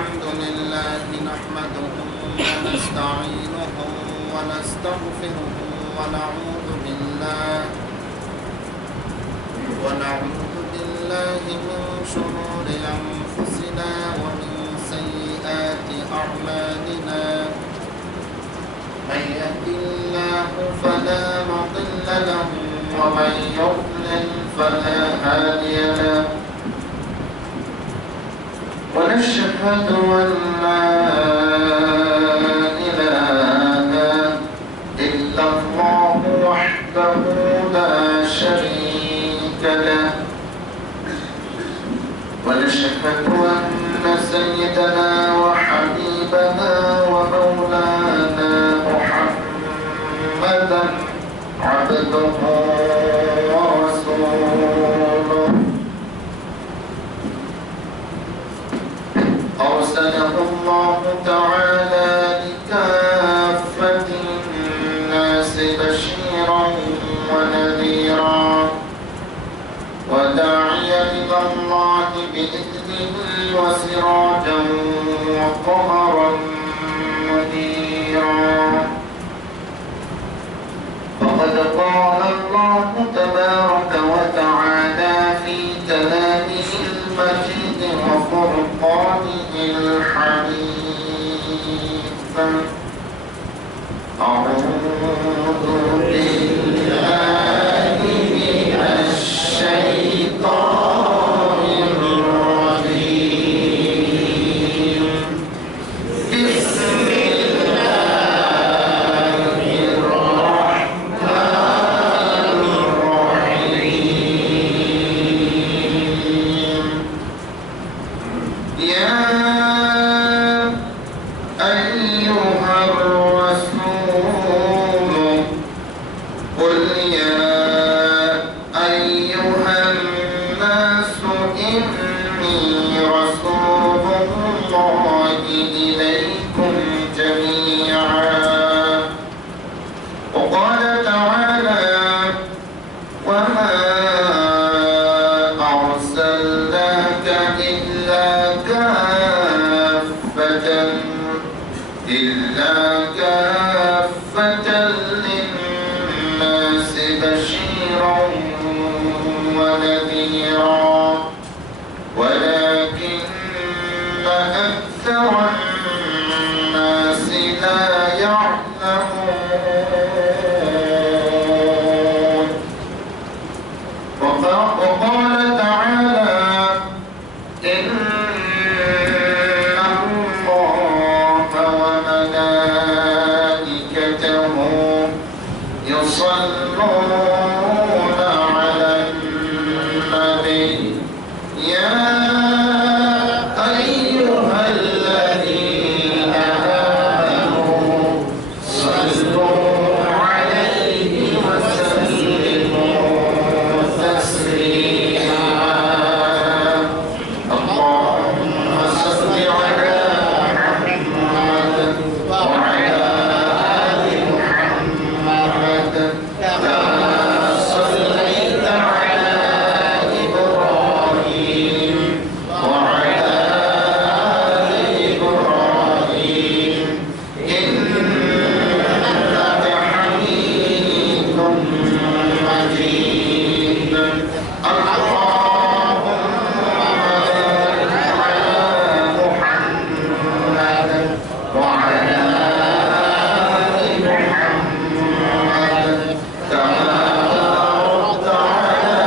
الحمد لله نحمده ونستعينه ونستغفره ونعوذ بالله من شرور أنفسنا ومن سيئات أعمالنا من يهد الله فلا مضل له ومن يضلل فلا هادي له ونشهد أن لا إله إلا الله وحده لا شريك له ونشهد أن سيدنا وحبيبنا ومولانا محمدا عبده ورسوله أرسله الله تعالى لكافة الناس بشيرا ونذيرا وداعيا إلى الله بإذنه وسراجا وقمرا منيرا فقد قال الله تبارك وتعالى في كلامه المجيد وفرقانه الحميد أعوذ بالله من الشيطان الرجيم بسم الله الرحمن الرحيم يا أيها الرسول قل يا أيها الناس إني رسول الله إليكم جميعا وقال تعالى وما أرسلناك إلا كافة للناس بشيرا ونذيرا ولكن أكثر الناس لا يعلمون وقال تعالى إن الله وملائكته يصلون على النبي يا أيها الذين آمنوا صلوا عليه وسلموا تسليما اللهم صل على محمد وعلى آل محمد كما صليت على إبراهيم وعلى آل إبراهيم إنك حميد مجيد اللهم بارك على محمد وعلى آل محمد كما باركت على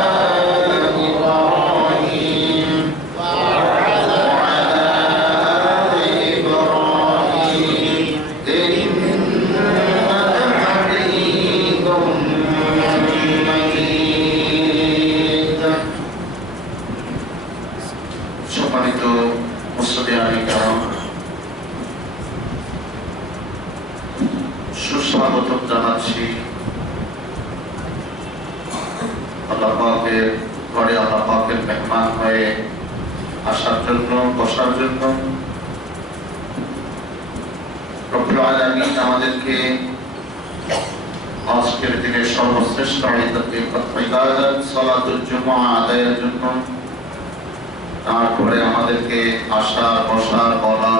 إبراهيم وعلى آل إبراهيم إنك حميد مجيد সম্মানিত মুসলিয়ানি کرام সুস্বাগতম জানাচ্ছি আল্লাহ পাকের ঘরে আল্লাহ পাকের মেহমান হয়ে আসার জন্য বসার জন্য রব্বুল আলামিন আমাদেরকে আজকের দিনে সর্বশ্রেষ্ঠ ইবাদত সালাতুল জুমআ আদায়ের জন্য তারপরে আমাদেরকে আসার বসার বলা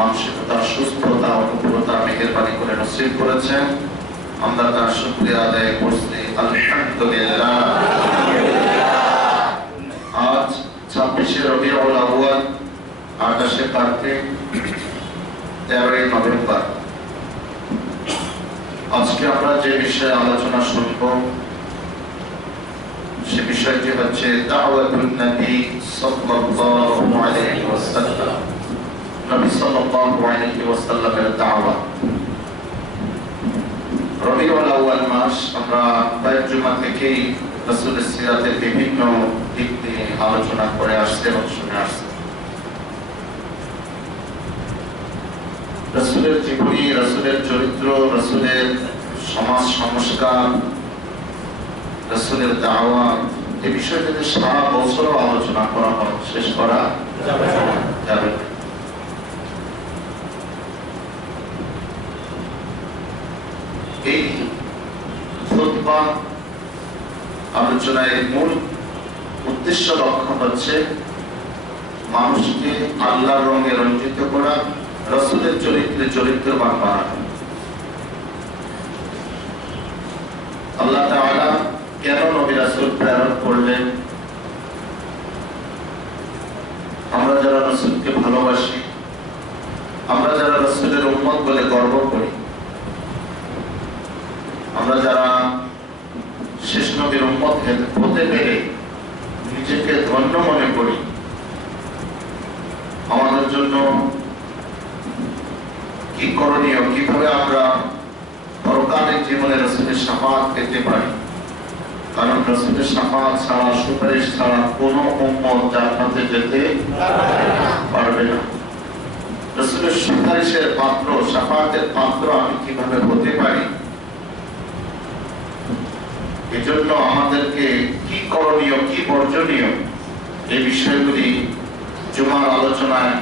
মানসিকতা, সুস্থতা, অনুকূলতা মেহেরবানি করে নসিব করেছেন। আমরা তার শুকরিয়া আদায় করছি, আলহামদুলিল্লাহ। আজ 26শে রবিউল আউয়াল, 28শে কার্তিক, 13ই নভেম্বর। আজকে আমরা যে বিষয়ে আলোচনা শুনব সে বিষয়টি হচ্ছে দাওয়াতুন নবী সাল্লাল্লাহু আলাইহি ওয়াসাল্লাম, নবী সাল্লাল্লাহু আলাইহি ওয়াসাল্লামের দাওয়া। রবিউল আউয়াল মাস, আমরা কয়েক জুমা থেকেই রাসূলের সিরাতের বিভিন্ন দিক নিয়ে আলোচনা করে আসছে এবং শুনে আসছে। রাসূলের জীবনী, রাসূলের চরিত্র, রাসূলের সমাজ সংস্কার, রাসূলের দাওয়া, এই বিষয়ে যদি সারা বছরও আলোচনা করা হয় শেষ করা যাবে। এই খুতবা আলোচনার মূল উদ্দেশ্য, লক্ষ্য হচ্ছে মানুষকে আল্লাহর রঙে রঞ্জিত করা, রাসূলের চরিত্রে চরিত্রবান বানানো। আল্লাহ তাআলা কেন নবী রাসূল প্রেরণ করলেন? আমরা যারা রাসূলকে ভালোবাসি, আমরা যারা রাসূলের উম্মত বলে গর্ব করি, আমরা যারা শেষ নবীর উম্মত হতে পেরে নিজেকে ধন্য মনে করি, আমাদের জন্য কি করণীয়, কিভাবে আমরা পরকালীন জীবনে রাসূলের শাফাআত পেতে পারি? কারণ রাসূলের শাফাআত ছাড়া, সুপারিশ ছাড়া কোনো উম্মত জান্নাতে যেতে পারবে না। রাসূলের সুপারিশের পাত্র, শাফাআতের পাত্র আমি কিভাবে হতে পারি? এজন্য আমাদেরকে কি করণীয়, কি বর্জনীয়, এই বিষয়গুলি জুমার আলোচনায়,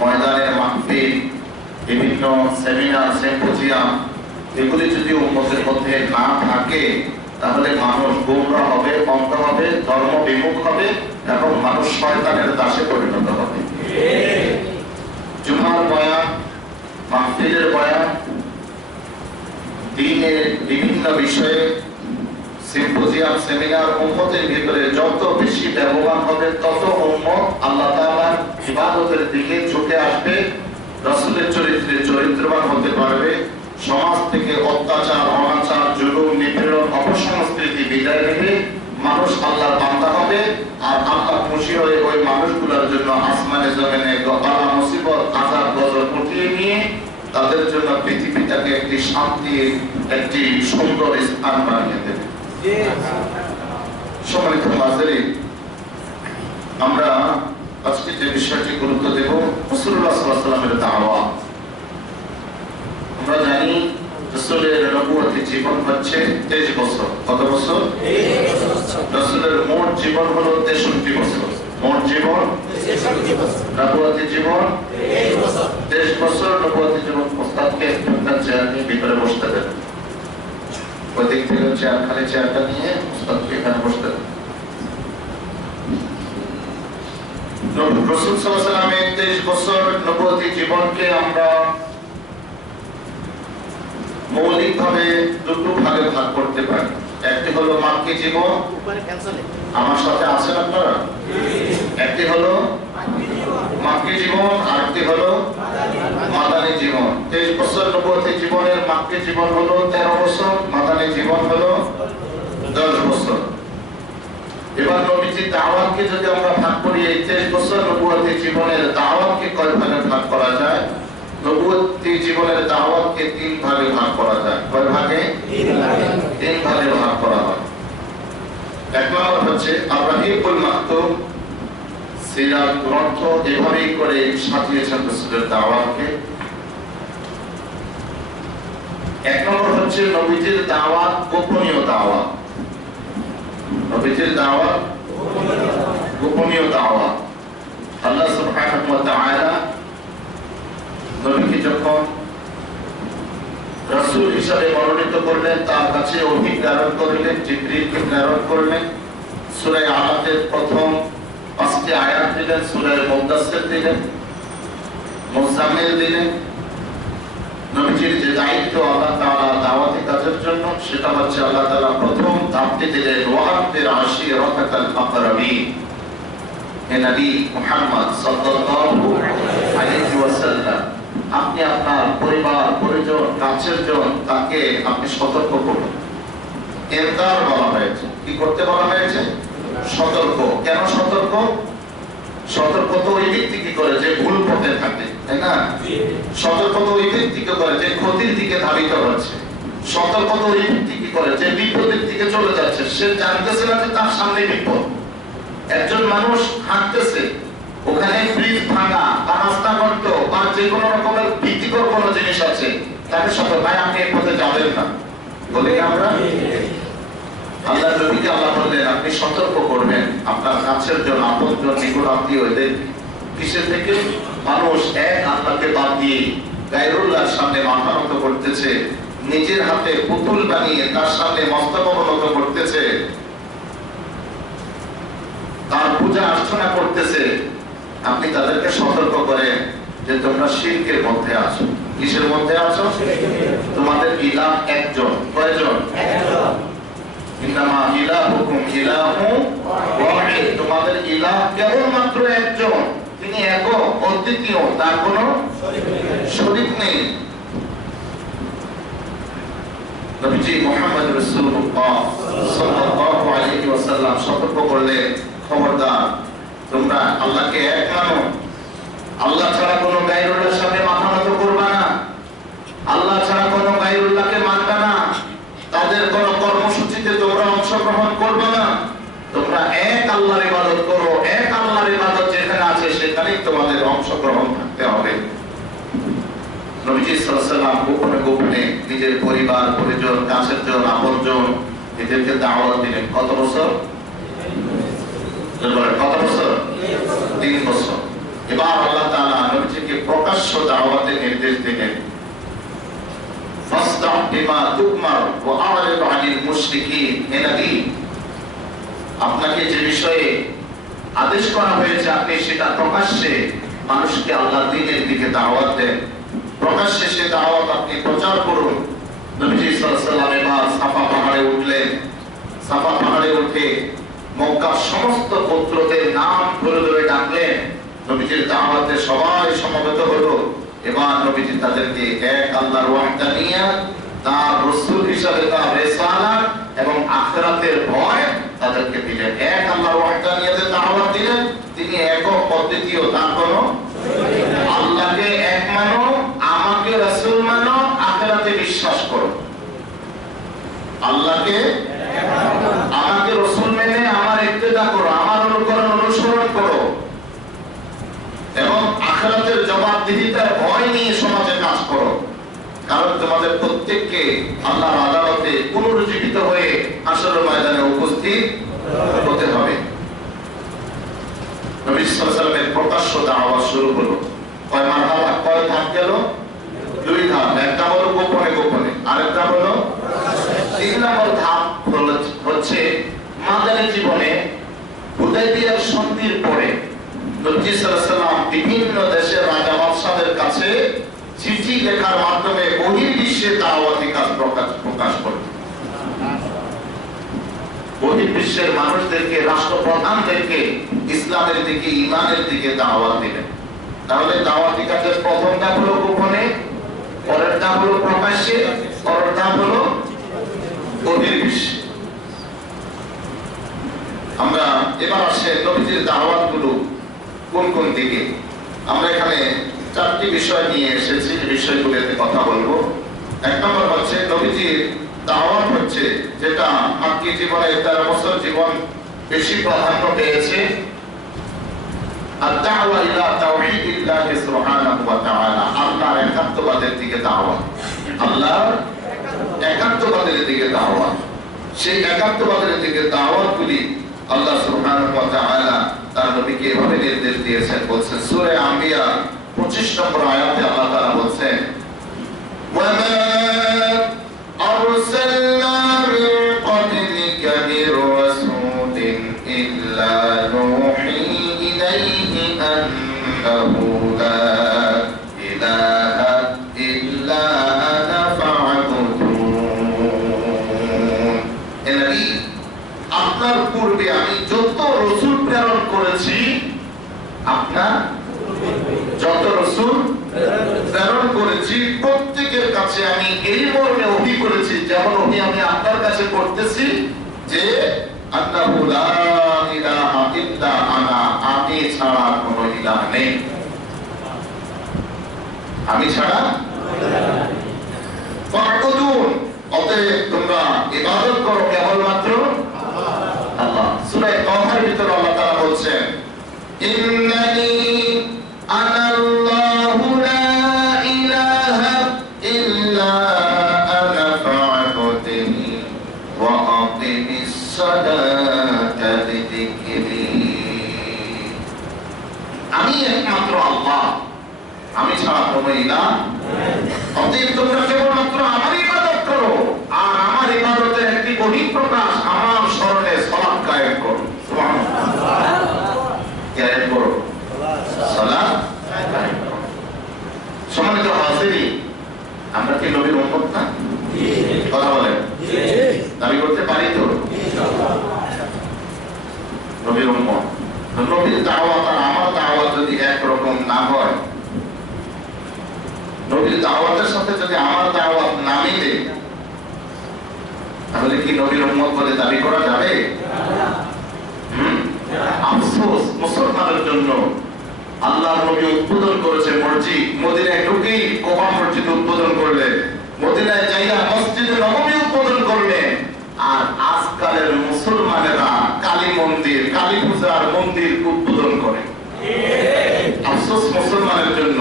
ময়দানের মাহফিল, বিভিন্ন সেমিনার, সিম্পোজিয়াম, এগুলি যদি উম্মতের মধ্যে না থাকে তাহলে মানুষ গোমরাহ হবে, অন্ধ হবে, ধর্ম বিমুখ হবে এবং মানুষ শয়তানের দাসে পরিণত হবে। জুমার বয়ান, মাহফিলের বয়ান, দ্বীনের বিভিন্ন বিষয়ে সিম্পোজিয়াম, সেমিনার, উম্মতের ভিতরে যত বেশি ব্যবহার হবে তত উম্মত আল্লাহ তাআলার ইবাদতের দিকে ঝুঁকে আসবে, রাসূলের চরিত্রে চরিত্রবান হতে পারবে, সমাজ থেকে অত্যাচার, অনাচার, জুলুম, নিপীড়ন, অপসংস্কৃতি বিদায় নেবে, মানুষ আল্লাহর বান্দা হবে। আর আল্লাহ খুশি হয়ে ওই মানুষগুলোর জন্য আসমানে জমিনে বালা মুসিবত, আযাব, গজব উঠিয়ে নিয়ে তাদের জন্য পৃথিবীটাকে একটি শান্তির, একটি সুন্দর স্থান বানিয়ে দেবে। সম্মানিত হাজিরিন, আমরা আজকে যে বিষয়টি গুরুত্ব দেব, রাসূলুল্লাহ সাল্লাল্লাহু আলাইহি ওয়াসাল্লামের দাওয়া। আমরা জানি রাসূলের নবুয়তি জীবন হচ্ছে 23 বছর। কত বছর? 23 বছর। রাসূলের মোট জীবন হলো 63 বছর। মোট জীবন 63 বছর। নবুয়তি জীবন 23 বছর। 23 বছর নবুয়তি জীবন। ওস্তাদকে একটা চেয়ার নিয়ে ভিতরে বসতে দেন। ওই দিক থেকে চেয়ার, খালি চেয়ারটা নিয়ে ওস্তাদকে এখানে বসতে দেন। রাসূল সাল্লাল্লাহু আলাইহি ওয়াসাল্লামের 23 বছর নবুয়তি জীবনকে আমরা মৌলিকভাবে দুটো ভাগে ভাগ করতে পারি। একটি হলো মাক্কি জীবন, আমার সাথে আছেন আপনারা? একটি হলো মাক্কি জীবন, আরেকটি হলো মাদানী জীবন। 23 বছর নবুয়তি জীবনের মাক্কি জীবন হলো 13 বছর, মাদানী জীবন হলো 10 বছর। এবার নবীজির দাওয়াতকে যদি আমরা ভাগ করি, এই 23 বছর নবুয়তি জীবনের দাওয়াতকে কয় ভাগে ভাগ করা যায়? নবুয়তি জীবনের দাওয়াতকে 3 ভাগে ভাগ করা যায়। কয় ভাগে? 3 ভাগে ভাগ করা হয়। এক নম্বর হচ্ছে আবরাহিকুল মাকতুম, সিরাত গ্রন্থ এভাবেই করে সাজিয়েছেন রাসূলের দাওয়াতকে। এক নম্বর হচ্ছে নবীজির দাওয়াত গোপনীয় দাওয়াত। নবীজির দাওয়াত গোপনীয় দাওয়াত। আল্লাহ সুবহানাহু ওয়া তাআলা নবীকে যখন রাসূল হিসেবে মনোনীত করলেন, তার কাছে ওহী প্রেরণ করলেন, জিবরীলকে প্রেরণ করলেন। সূরা আলাকের প্রথম 5টি আয়াত দিলেন, সূরা মুদাসসির দিলেন। মুজাম্মিল দিলেন। নবীজির যে দায়িত্ব আল্লাহ তাআলা দাওয়াতি কাজের জন্য, সেটা হচ্ছে আল্লাহ তাআলা প্রথম ধাপটি দিলেন ওয়া'আনদির আশীরাতাকাল আকরাবিন। হে নবী মুহাম্মদ সাল্লাল্লাহু আলাইহি ওয়াসাল্লাম, আপনি আপনার পরিবার, পরিজন, কাছের জন তাকে আপনি সতর্ক করুন। ইনকার বলা হয়েছে, কি করতে বলা হয়েছে? সতর্ক। কেন সতর্ক? সতর্ক তো ওই ব্যক্তি কি করে যে ভুল পথে থাকে, তাই না? সতর্ক তো ওই ব্যক্তি কি করে যে ক্ষতির দিকে ধাবিত হচ্ছে। সতর্ক তো ওই ব্যক্তি কি করে যে বিপদের দিকে চলে যাচ্ছে, সে জানতেছে না যে তার সামনে বিপদ। একজন মানুষ হাঁটতেছে, ওখানে ব্রিজ ভাঙা বা রাস্তা গর্ত বা যে কোনো রকমের ভীতিকর কোনো জিনিস আছে, তাকে সতর্ক, ভাই আপনি এই পথে যাবেন না বলে আমরা আল্লাহ নবীকে আল্লাহ বললেন আপনি সতর্ক করবেন আপনার কাছের জন, আপনজন, নিকট আত্মীয়দের। কিসের থেকে? মানুষ এক আল্লাহকে বাদ দিয়ে গায়রুল্লাহর সামনে মাথা নত করতেছে, নিজের হাতে পুতুল বানিয়ে তার সামনে মস্তক অবনত করতেছে, তার পূজা অর্চনা করতেছে। আপনি তাদেরকে সতর্ক করেন যে তোমরা শিরকের মধ্যে আছো। কিসের মধ্যে আছো? তোমাদের ইলাহ একজন। কয়জন? একজন। ইন্নামা ইলাহুকুম ইলাহু ওয়াহিদ। তোমাদের ইলাহ কেবলমাত্র একজন, তিনি একক, অদ্বিতীয়, তার কোনো শরীক নেই। নবীজি মুহাম্মদ রাসূলুল্লাহ সাল্লাল্লাহু আলাইহি ওয়াসাল্লাম সতর্ক করলেন, খবরদার তোমরা আল্লাহকে এক মানো, আল্লাহ ছাড়া কোনো গায়রুল্লাহর সামনে মাথা নত করবা না, আল্লাহ ছাড়া কোনো গায়রুল্লাহকে মানবা না, তাদের কোনো কর্মসূচিতে তোমরা অংশগ্রহণ করবে না। তোমরা এক আল্লাহর ইবাদত করো, এক আল্লাহর ইবাদত যেখানে আছে সেখানেই তোমাদের অংশগ্রহণ থাকতে হবে। নবীজি সাল্লাল্লাহু আলাইহি ওয়াসাল্লাম গোপনে গোপনে নিজের পরিবার, পরিজন, কাছের জন, আপনজন এদেরকে দাওয়াত দিলেন। কত বছর? কত বছর? 3 বছর। এবার আল্লাহ তাআলা নবীজিকে প্রকাশ্য দাওয়াতের নির্দেশ দিলেন, ফাসদা বিমা তুকমার ওয়া আ'রিদ আনিল মুশরিকিন। হে নবী, আপনাকে যে বিষয়ে আদেশ করা হয়েছে আপনি সেটা প্রকাশ্যে মানুষকে আল্লাহর দ্বীনের দিকে দাওয়াত দেন, প্রকাশ্যে সে দাওয়াত আপনি প্রচার করুন। নবীজি সাল্লাল্লাহু আলাইহি ওয়াসাল্লাম এবার সাফা পাহাড়ে উঠলেন। সাফা পাহাড়ে উঠে মক্কার সমস্ত গোত্রদের নাম ধরে ধরে ডাকলেন। নবীজির দাওয়াতে সবাই সমবেত হলো। এবার নবীজি তাদেরকে এক আল্লাহর ওয়াহদানিয়াত, তার রাসূল হিসাবে তার রিসালাত এবং আখিরাতের ভয় তাদেরকে দিলেন। এক আল্লাহর ওয়াহদানিয়াতের দাওয়াত দিলেন, তিনি একক, অদ্বিতীয়, তার কোনো আল্লাহকে এক মানো, আমাকে রাসূল মানো, আখিরাতে বিশ্বাস করো। আল্লাহকে এক মানো, আমাকে রাসূল মেনে আমার ইত্তেদা করো, আমার অনুকরণ অনুসরণ করো এবং আখিরাতের জবাবদিহিতার ভয় নিয়ে সমাজে কাজ করো। কারণ তোমাদের প্রত্যেককে আল্লাহর আদালতে পুনরুজ্জীবিত হয়ে হাসরের ময়দানে উপস্থিত হতে হবে। নবী সাল্লাল্লাহু আলাইহি ওয়াসাল্লামের প্রকাশ্য দাওয়াত শুরু হলো। কয় মারহাবা, কয় ধাপ গেল? 2 ধাপ। একটা হলো গোপনে গোপনে, আরেকটা হলো 3 নম্বর ধাপ হচ্ছে মাদানী জীবনে হুদায়বিয়ার সন্ধির পরে নবী সাল্লাল্লাহু আলাইহি ওয়াসাল্লাম বিভিন্ন দেশের রাজা বাদশাদের কাছে চিঠি লেখার মাধ্যমে বহির্বিশ্বে দাওয়াতি কাজ প্রকাশ করলেন। বহির্বিশ্বের মানুষদেরকে, রাষ্ট্রপ্রধানদেরকে ইসলামের দিকে, ঈমানের দিকে দাওয়াত দিলেন। তাহলে দাওয়াতি কাজের প্রথম ধাপ হলো গোপনে, পরের ধাপ হলো প্রকাশ্যে, পরের ধাপ হলো বহির্বিশ্বে। আমরা এবার আসে নবীজির দাওয়াতগুলো কোন কোন দিকে। আমরা এখানে 4টি বিষয় নিয়ে এসেছি, এই বিষয়গুলোতে কথা বলবো। 1 নম্বর হচ্ছে নবীজির দাওয়াত হচ্ছে যেটা মক্কি জীবনে 13 বছর জীবন বেশি প্রাধান্য পেয়েছে, আদ-দাওয়া ইলা তাওহীদিল্লাহ সুবহানাহু ওয়া তাআলা, আল্লাহর একাত্মবাদের দিকে দাওয়াত, আল্লাহর একাত্মবাদের দিকে দাওয়াত। সেই একাত্মবাদের দিকে দাওয়াতগুলি আল্লাহ সুবহানাহু ওয়া তাআলা তার নবীকে এভাবে নির্দেশ দিয়েছেন। বলছেন সূরা আম্বিয়া 25 নম্বর আয়াতে আল্লাহ তাআলা বলছেন, ওয়া মা আরসালনা মিন ক্বাবলিকা মির রাসূলিন ইল্লা নূহী ইলাইহি আন্নাহু লা যত রাসূল প্রেরণ করেছি প্রত্যেকের কাছে আমি এই মর্মে ওহী করেছি, যেমন ওহী আমি আপনার কাছে করতেছি যে আল্লাহু লা ইলাহা ইল্লা আনা, আমি ছাড়া কোনো ইলাহ নেই, আমি ছাড়া ফা'বুদুন, অতএব তোমরা ইবাদত করো কেবলমাত্র আল্লাহ। সূরা কাহফের ভিতরে আল্লাহ তাআলা বলছেন ইন্নানি আনাল্লাহু লা ইলাহা ইল্লা আনা ফা'বুদনি ওয়া আকিমিস সালাতা লিযিকরি। আমি একমাত্র আল্লাহ, আমি ছাড়া কোনো ইলাহ নেই, অতএব তোমরা কেবলমাত্র আমার ইবাদত করো, আর আমার ইবাদতের একটি বহিঃপ্রকাশ আমার স্মরণে সালাত কায়েম করো। সুবহানাল্লাহ, কায়েম করো, সালাত কায়েম করো। সম্মানিত হাজিরিন, আমরা কি নবীর উম্মত না? জি। কথা বলেন, জি। দাবি করতে পারি তো? ইনশাআল্লাহ নবীর উম্মত। নবীর দাওয়াত আর আমার দাওয়াত যদি একরকম না হয়, নবীর দাওয়াতের সাথে যদি আমার দাওয়াত না মিলে, তাহলে কি নবীর উম্মত বলে দাবি করা যাবে? আফসোস মুসলমানের জন্য। আল্লাহর নবী উদ্বোধন করেছে মসজিদ, মদিনায় ঢুকেই কোবা মসজিদ উদ্বোধন করলেন, মদিনায় যাইয়া মসজিদে নববী উদ্বোধন করলেন, আর আজকালের মুসলমানেরা কালী মন্দির, কালী পূজার মন্দির উদ্বোধন করে। আফসোস মুসলমানের জন্য।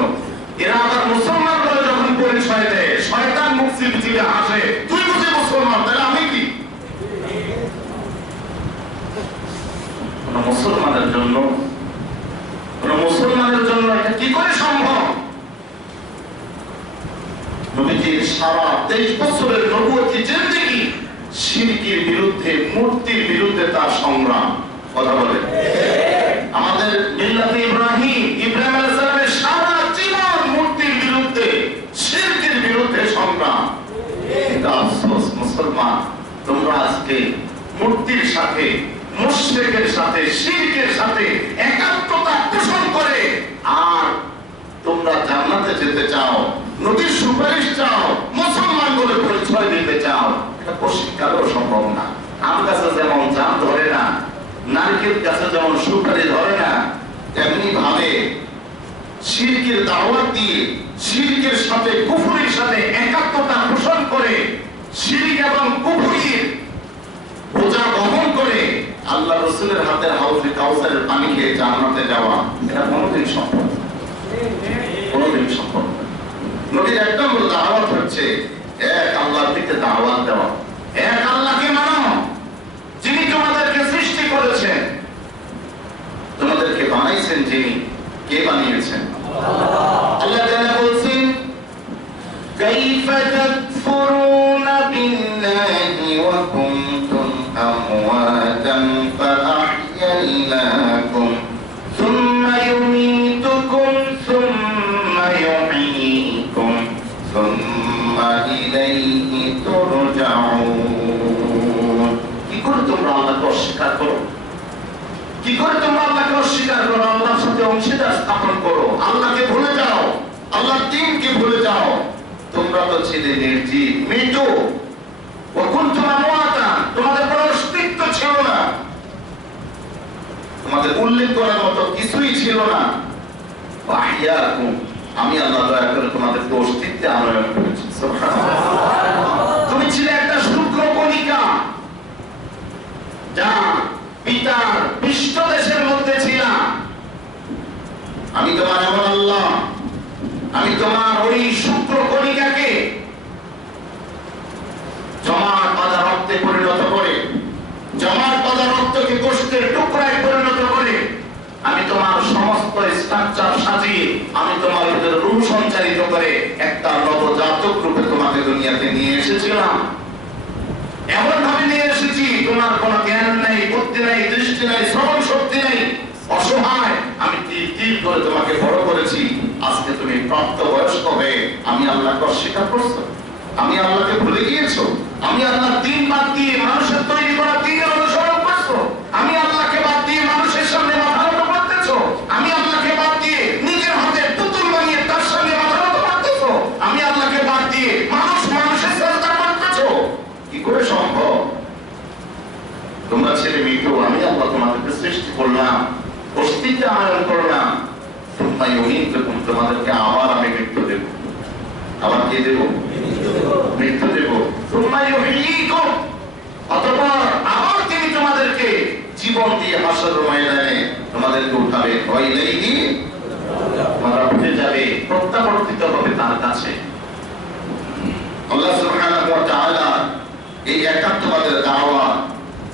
এরা আবার মুসলমান বলে যখন পরিচয় দেয়, শয়তান মুখ চিবিয়ে হাসে, তুই বুঝি মুসলমান, তাহলে আমি কি? মুসলমানের জন্য, মুসলমানের জন্য এটা কি করে সম্ভব? নবীজির সারা 23 বছরের নবুয়তি জিন্দেগি শিরকের বিরুদ্ধে, মূর্তির বিরুদ্ধে তার সংগ্রাম। কথা বলে আমাদের মিল্লাতে ইব্রাহিম আলাইহিস সালামের সারা জীবন মূর্তির বিরুদ্ধে, শিরকের বিরুদ্ধে সংগ্রাম। এটা আফসোস মুসলমান, তোমরা আজকে মূর্তির সাথে, মুশরিকের সাথে, শিরকের সাথে একাত্মতা পোষণ করে, আর তোমরা জান্নাতে যেতে চাও, নবীর সুপারিশ চাও, মুসলমান বলে পরিচয় দিতে চাও, এটা পরিষ্কারও সম্ভব না। আম গাছে যেমন জাম ধরে না, নারকেল গাছে যেমন সুপারি ধরে না, তেমনি ভাবে শিরকের দাওয়াত দিয়ে, শিরকের সাথে কুফরির সাথে একাত্মতা পোষণ করে, শিরক এবং কুফরির বোঝা বহন করে আল্লাহ রাসূলের হাতের হাউজে কাউসারের পানি খেয়ে জান্নাতে যাওয়া, এটা কোনোদিন সম্ভব না, কোনোদিন সম্ভব না। নবীর এক নম্বর দাওয়াত হচ্ছে এক আল্লাহর দিকে দাওয়াত দেওয়া, এক আল্লাহকে মানো, যিনি তোমাদেরকে সৃষ্টি করেছেন, তোমাদেরকে বানাইছেন যিনি, কে বানিয়েছেন? আল্লাহ তাআলা বলছেন কাইফা তাকফুরুনা বিল্লাহি ওয়া কুনতুম আমওয়াতান ফাআহইয়ানাকুম সুম্মা ইউমীতুকুম সুম্মা ইউহয়ীকুম সুম্মা ইলাইহি তুরজাউন। কি করে তোমরা আল্লাহকে অস্বীকার করো? কি করে তোমরা আল্লাহকে অস্বীকার করো? আল্লাহর সাথে অংশীদার স্থাপন করো, আল্লাহকে ভুলে যাও, আল্লাহর দ্বীনকে ভুলে যাও। তোমরা তো ছিলে নির্জীব, মৃত, ওয়া কুনতুম আমওয়াতান, তোমাদের কোনো অস্তিত্ব ছিল না, তোমাদের উল্লেখ করার মতো কিছুই ছিল না। আহইয়াকুম, আমি আল্লাহ দয়া করে তোমাদেরকে অস্তিত্বে আনয়ন করেছি। সুবহানাল্লাহ। তুমি ছিলে একটা শুক্র কণিকা, যা পিতার পৃষ্ঠদেশের মধ্যে ছিলাম। আমি তোমার এমন আল্লাহ, আমি তোমার ওই শুক্র কণিকাকে জমাট বাঁধা রক্তে পরিণত করে, জমাট বাঁধা রক্তকে গোশতের টুকরায় পরিণত করে, আমি তোমার সমস্ত স্ট্রাকচার সাজিয়ে, আমি তোমার ভিতরে রূহ সঞ্চারিত করে একটা নবজাতক রূপে তোমাকে দুনিয়াতে নিয়ে এসেছিলাম। এমন ভাবে নিয়ে এসেছি, তোমার কোনো জ্ঞান নাই, বুদ্ধি নাই, দৃষ্টি নাই, শ্রবণ শক্তি নাই, অসহায়। আমি তিল তিল করে তোমাকে বড় করেছি। আজকে তুমি প্রাপ্তবয়স্ক হয়ে আমি আল্লাহকে অস্বীকার করছো, আমি আল্লাহকে ভুলে গিয়েছো, আমি আল্লাহর দ্বীন বাদ দিয়ে মানুষের তৈরি করা দ্বীনের অনুসরণ করছো, আমি আল্লাহকে বাদ দিয়ে মানুষের সামনে মাথা নত করতেছো, আমি আল্লাহকে বাদ দিয়ে নিজের সৃষ্টি করলাম, অস্তিত্ব আনয়ন করলাম, তোমাদেরকে আবার আমি মৃত্যু দেব। আবার কি দেব? মৃত্যু দেব। অতঃপর আবার তিনি তোমাদেরকে জীবন দিয়ে হাসরের ময়দানে তোমাদেরকে উঠাবে। তোমরা উঠে যাবে, প্রত্যাবর্তিত হবে তার কাছে। আল্লাহ সুবহানাহু ওয়া তাআলা এই একাত্মবাদের দাওয়াত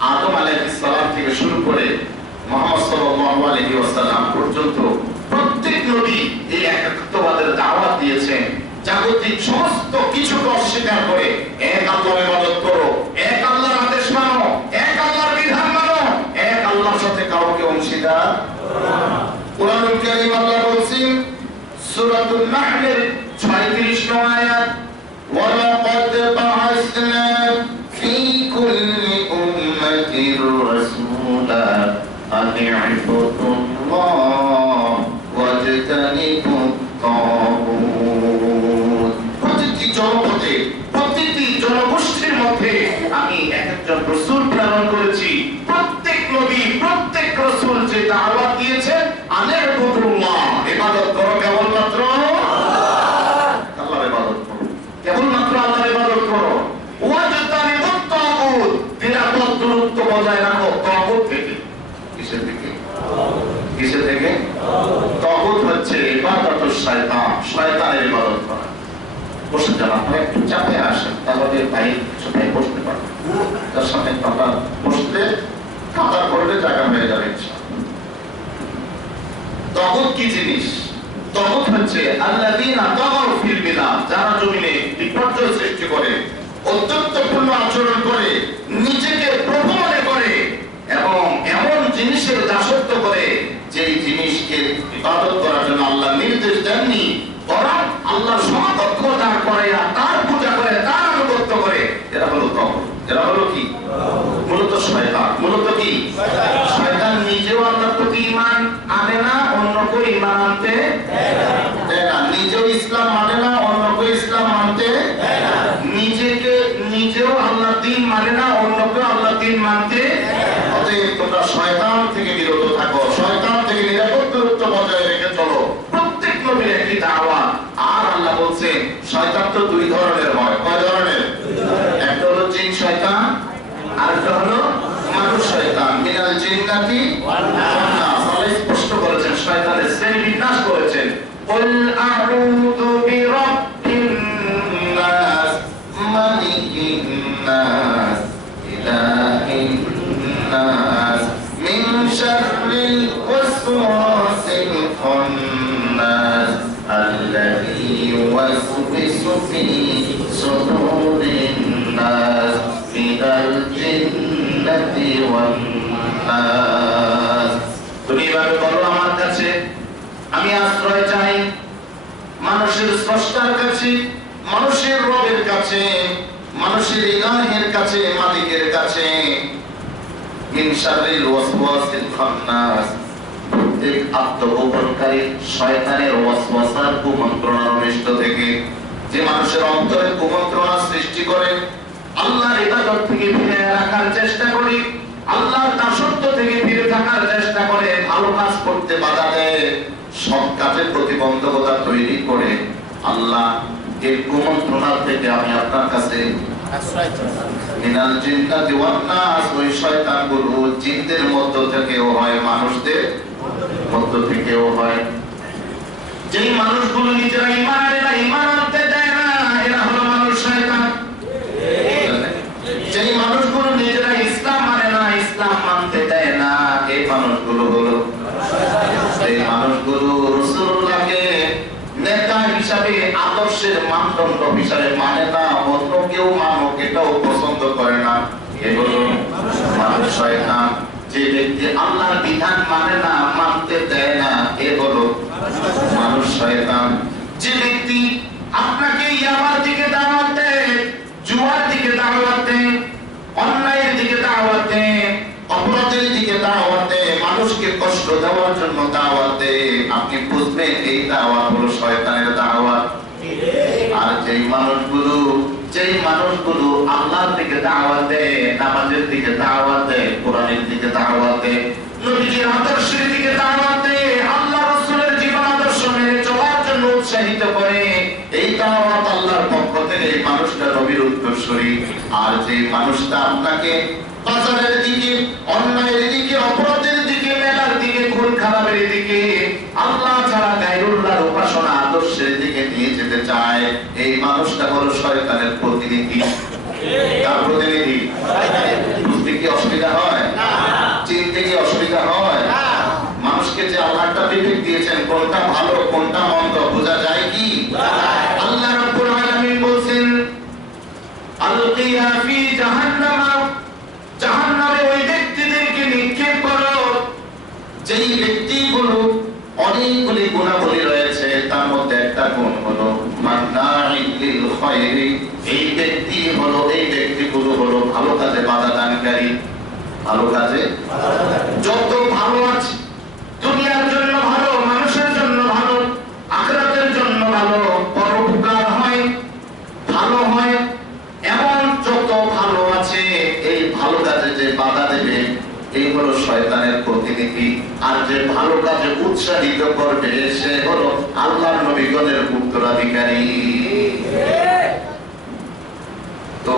আদম আলাইহিস সালাম থেকে শুরু করে মুহাম্মদ সাল্লাল্লাহু আলাইহি ওয়াসাল্লাম পর্যন্ত প্রত্যেক নবী এই একাত্মবাদের দাওয়াত দিয়েছেন। জাগতিক সমস্ত কিছুকে অস্বীকার করে এক আল্লাহর ইবাদত করো, এক আল্লাহর আদেশ মানো, এক আল্লাহর বিধান মানো, এক আল্লাহর সাথে কাউকে অংশীদার করো না। কুরআনুল কারীম আল্লাহ বলেন সূরাতুন নাহলের 36 নং আয়াত, وَلَقَدْ بَعَثْنَا فِي كُلِّ أُمَّةٍ رَسُولًا أَنِ اعْبُدُوا اللَّهَ وَاجْتَنِبُوا الطَّاغُوتَ। প্রতিটি জনপদে, প্রতিটি জনগোষ্ঠীর মধ্যে আমি একজন রাসূল প্রেরণ করেছি। প্রত্যেক নবী, প্রত্যেক রাসূল যে দাওয়াত দিয়েছেন, আনি ইবাদুল্লাহ, ইবাদত করো কেবলমাত্র আল্লাহর ইবাদত করো, কেবলমাত্র আল্লাহর ইবাদত করো। ওয়াজতানিবুত তাগুত, বিরাট দূরত্ব বজায় রাখো তাগুত থেকে। কিসের থেকে? কিসের থেকে? তাগুত হচ্ছে ইবাদতুশ শয়তান, শয়তানের ইবাদত করা। বসে যান, আপনারা একটু চাপে আসেন, তাহলে ভাই সবাই বসতে পারবে। তার সাথে কথা বসতে কাতার করলে জায়গা হয়ে যাবে ইনশাআল্লাহ। তাগুত কি জিনিস? তাগুত হচ্ছে আল্লাযীনা তাগাউ ফিল বিলাদ, যারা জমিনে বিপর্যয় সৃষ্টি করে, অত্যন্তপূর্ণ আচরণ করে, নিজেকে প্রভু মনে করে এবং এমন জিনিসের দাসত্ব করে যে জিনিসকে ইবাদত করার জন্য আল্লাহ নির্দেশ দেননি, বরং আল্লাহর সমকক্ষ দাঁড় করে তার পূজা করে, তার আনুগত্য করে। এরা হলো তাগুত। এরা হলো কি? মূলত শয়তান। মূলত কি? শয়তান নিজেও আল্লাহর প্রতি ঈমান আনে না, অন্যকে ঈমান আনতে দেয় না। নিজেও ইসলাম মানে না, অন্যকে ইসলাম মানতে দেয় না। নিজেও আল্লাহর দ্বীন মানে না, অন্যকে আল্লাহর দ্বীন মানতে দেয় না। অতএব তোমরা শয়তান থেকে বিরত থাকো, শয়তান থেকে নিরাপদ দূরত্ব বজায় রেখে চলো। প্রত্যেক নবীর একটি দাওয়াত। আর আল্লাহ বলছেন শয়তান তো দুই ধরনের হয়। কয় ধরনের? একটা হলো জিন শয়তান, আর একটা হলো মানুষ শয়তান। মিনাল জিন্নাতি ওয়ান নাস। আল্লাহ স্পষ্ট করেছেন, শয়তানের শ্রেণী বিন্যাস করেছেন। কুল আউযু বিরাব্বিন নাস, মালিকিন নাস, ইলাহিন নাস, মিন শাররিল ওয়াসওয়াসিল খান্নাস, আল্লাযী ইউওয়াসওয়িসু ফী সুদুরিন নাস, মিনাল জিন্নাতি ওয়ান নাস। তুমি এভাবে বলো, আমার কাছে আমি আশ্রয় চাই মানুষের স্রষ্টার কাছে, মানুষের রবের কাছে, মানুষের ইলাহের কাছে, মালিকের কাছে। মিন শাররিল ওয়াসওয়াসিল খান্নাস, প্রত্যেক আত্মগোপনকারী শয়তানের ওয়াসওয়াসার কুমন্ত্রণার অনিষ্ট থেকে, যে মানুষের অন্তরে কুমন্ত্রণা সৃষ্টি করে, আল্লাহর ইবাদত থেকে ফিরে রাখার চেষ্টা করে, আল্লাহর দাসত্ব থেকে ফিরে থাকার চেষ্টা করে, ভালো কাজ করতে বাধা দেয়, সব কাজে প্রতিবন্ধকতা তৈরি করে। আল্লাহ এই কুমন্ত্রণা থেকে আমি আপনার কাছে আশ্রয় চাই। মিনাল জিন্নাতি ওয়ান নাস, ওই শয়তানগুলো জিনদের মধ্য থেকেও হয়, মানুষদের মধ্য থেকেও হয়। যেই মানুষগুলো নিজেরা ঈমান আনে না, ঈমান আনতে দেয় না, এরা হলো মানুষ শয়তান। যেই মানুষগুলো নিজেরা ইসলাম মানে না, ইসলাম মানতে দেয় না, এই মানুষগুলো হলো এই মানুষগুলো রাসূলুল্লাহকে নেতা হিসাবে, আদর্শের মানদণ্ড হিসাবে মানে না, অন্য কেউ মানুক এটাও পছন্দ করে না, এগুলো মানুষ শয়তান। যে ব্যক্তি আল্লাহর বিধান মানে না, মানতে দেয় না, এগুলো মানুষ শয়তান। যে ব্যক্তি আপনাকে ইয়াবার দিকে দাওয়াত দেয়, জুয়ার দিকে দাওয়াত দেয়, অন্যায়ের দিকে দাওয়াত দেয়, অপরাধের দিকে দাওয়াত দেয়, মানুষকে কষ্ট দেওয়ার জন্য দাওয়াত দেয়, আপনি বুঝবেন এই দাওয়াত হলো শয়তানের দাওয়াত। আর যেই মানুষগুলো আল্লাহর দিকে দাওয়াত দেয়, নামাজের দিকে দাওয়াত দেয়, কোরআনের দিকে দাওয়াত দেয়, নবী আদর্শের দিকে দাওয়াত দেয়, আল্লাহ রাসূলের জীবন আদর্শ মেনে চলার জন্য উৎসাহিত করে, এই দাওয়াত আল্লাহর পক্ষ থেকে এই মানুষটা নবীর উত্তরসূরি। আর যে মানুষটা আপনাকে বাজারের দিকে, অন্যায়ের দিকে, অপরাধের দিকে, মেলার দিকে, খুন খারাপের দিকে, আল্লাহ ছাড়া গায়রুল্লাহর উপাসনা আদর্শের দিকে নিয়ে যেতে চায়, এই মানুষটা হলো শয়তানের প্রতিনিধি। কার প্রতিনিধি? বুঝতে কি অসুবিধা হয়? চিনতে কি অসুবিধা হয়? মানুষকে যে আল্লাহ একটা বিবেক দিয়েছেন, কোনটা ভালো কোনটা মন্দ বোঝা যায় কি? আল্লাহ রাব্বুল আলামিন বলেন, আলকিয়া ফি জাহান্নাম, জাহান্নামে ওই ব্যক্তিদেরকে নিক্ষেপ করো যেই ব্যক্তিগুলো অনেকগুলি গুণাবলী রয়েছে, তার মধ্যে একটা গুণ হলো মান্নাইল লিল খায়রি। এই ব্যক্তিগুলো হলো ভালো কাজে বাধা দানকারী। ভালো কাজে যত ভালো আছে, দুনিয়ার জন্য ভালো, মানুষের জন্য ভালো, আখিরাতের জন্য ভালো, পরোপকার হয়, ভালো হয়, এমন যত ভালো আছে, এই ভালো কাজে যে বাধা দেবে এই হলো শয়তানের প্রতিনিধি। আর যে ভালো কাজে উৎসাহিত করবে সে হলো আল্লাহর নবীগণের উত্তরাধিকারী। তো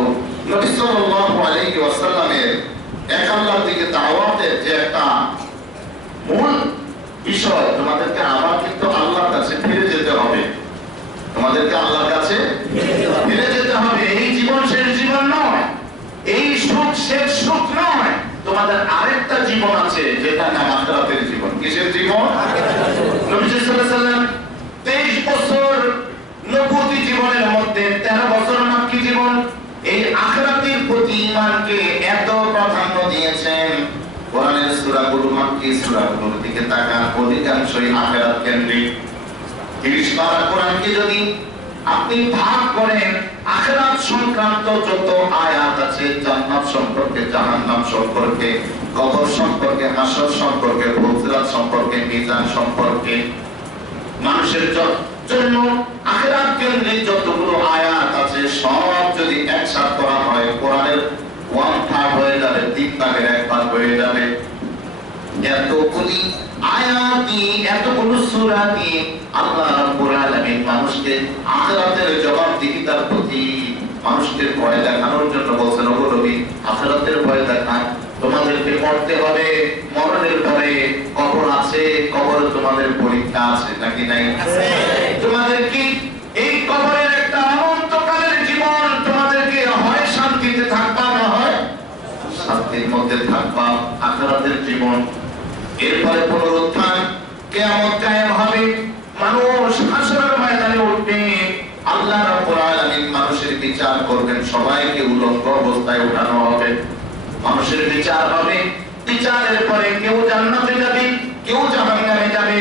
নবী সাল্লাল্লাহু আলাইহি ওয়াসাল্লামের এক আল্লাহর দিকে দাওয়াতের যে একটা মূল বিষয়, তোমাদেরকে আবার কিন্তু আল্লাহর কাছে ফিরে যেতে হবে। তোমাদেরকে আল্লাহর কাছে ফিরে যেতে হবে। এই জীবন শেষ জীবন নয়, এই সুখ শেষ সুখ নয়। তোমাদের আরেকটা জীবন আছে, যেটা নাম আখিরাতের জীবন। কিসের জীবন? নবী সাল্লাল্লাহু আলাইহি ওয়াসাল্লাম 23 বছর নবুয়তি জীবনের মধ্যে 13 বছর মাক্কি জীবন, এই আখিরাতের প্রতি ঈমানকে এত প্রাধান্য দিয়েছেন। কোরআনের সূরাগুলো, মাক্কি সূরাগুলোর দিকে তাকান, অধিকাংশই আখিরাত কেন্দ্রিক। 30 পারা কোরআনকে যদি আপনি ভাগ করেন, আখিরাত সংক্রান্ত যত আয়াত আছে, জান্নাত সম্পর্কে, জাহান্নাম সম্পর্কে, কবর সম্পর্কে, হাসর সম্পর্কে, ফুলসিরাত সম্পর্কে, মিজান সম্পর্কে, মানুষের জন্য আখিরাত কেন্দ্রিক যতগুলো আয়াত আছে, সব যদি একসাথে করা হয়, কোরআনের 1/3 হয়ে যাবে, 3 ভাগের 1 ভাগ হয়ে যাবে। এতগুলি আয়াত দিয়ে, এতগুলো সূরা দিয়ে আল্লাহ রাব্বুল আলামিন মানুষকে আখিরাতের জবাবদিহিতার প্রতি মানুষকে ভয় দেখানোর জন্য বলছেন, ওগো নবী, আখিরাতের ভয় দেখান, তোমাদেরকে পড়তে হবে, মরণের পরে কবর আছে, কবরে তোমাদের পরীক্ষা আছে নাকি নাই? আছে। তোমাদেরকে এই কবরের একটা অনন্তকালের জীবন, তোমাদেরকে হয় শান্তিতে থাকবা, না হয় শান্তির মধ্যে থাকবা, আখিরাতের জীবন। এরপরে পুনরুত্থান, কিয়ামত কায়েম হবে, মানুষ হাসরের ময়দানে উঠবে, আল্লাহ রাব্বুল আলামিন মানুষের বিচার করবেন, সবাইকে উলঙ্গ অবস্থায় উঠানো হবে, মানুষের বিচার হবে। বিচারের পরে কেউ জান্নাতে যাবে, কেউ জাহান্নামে যাবে,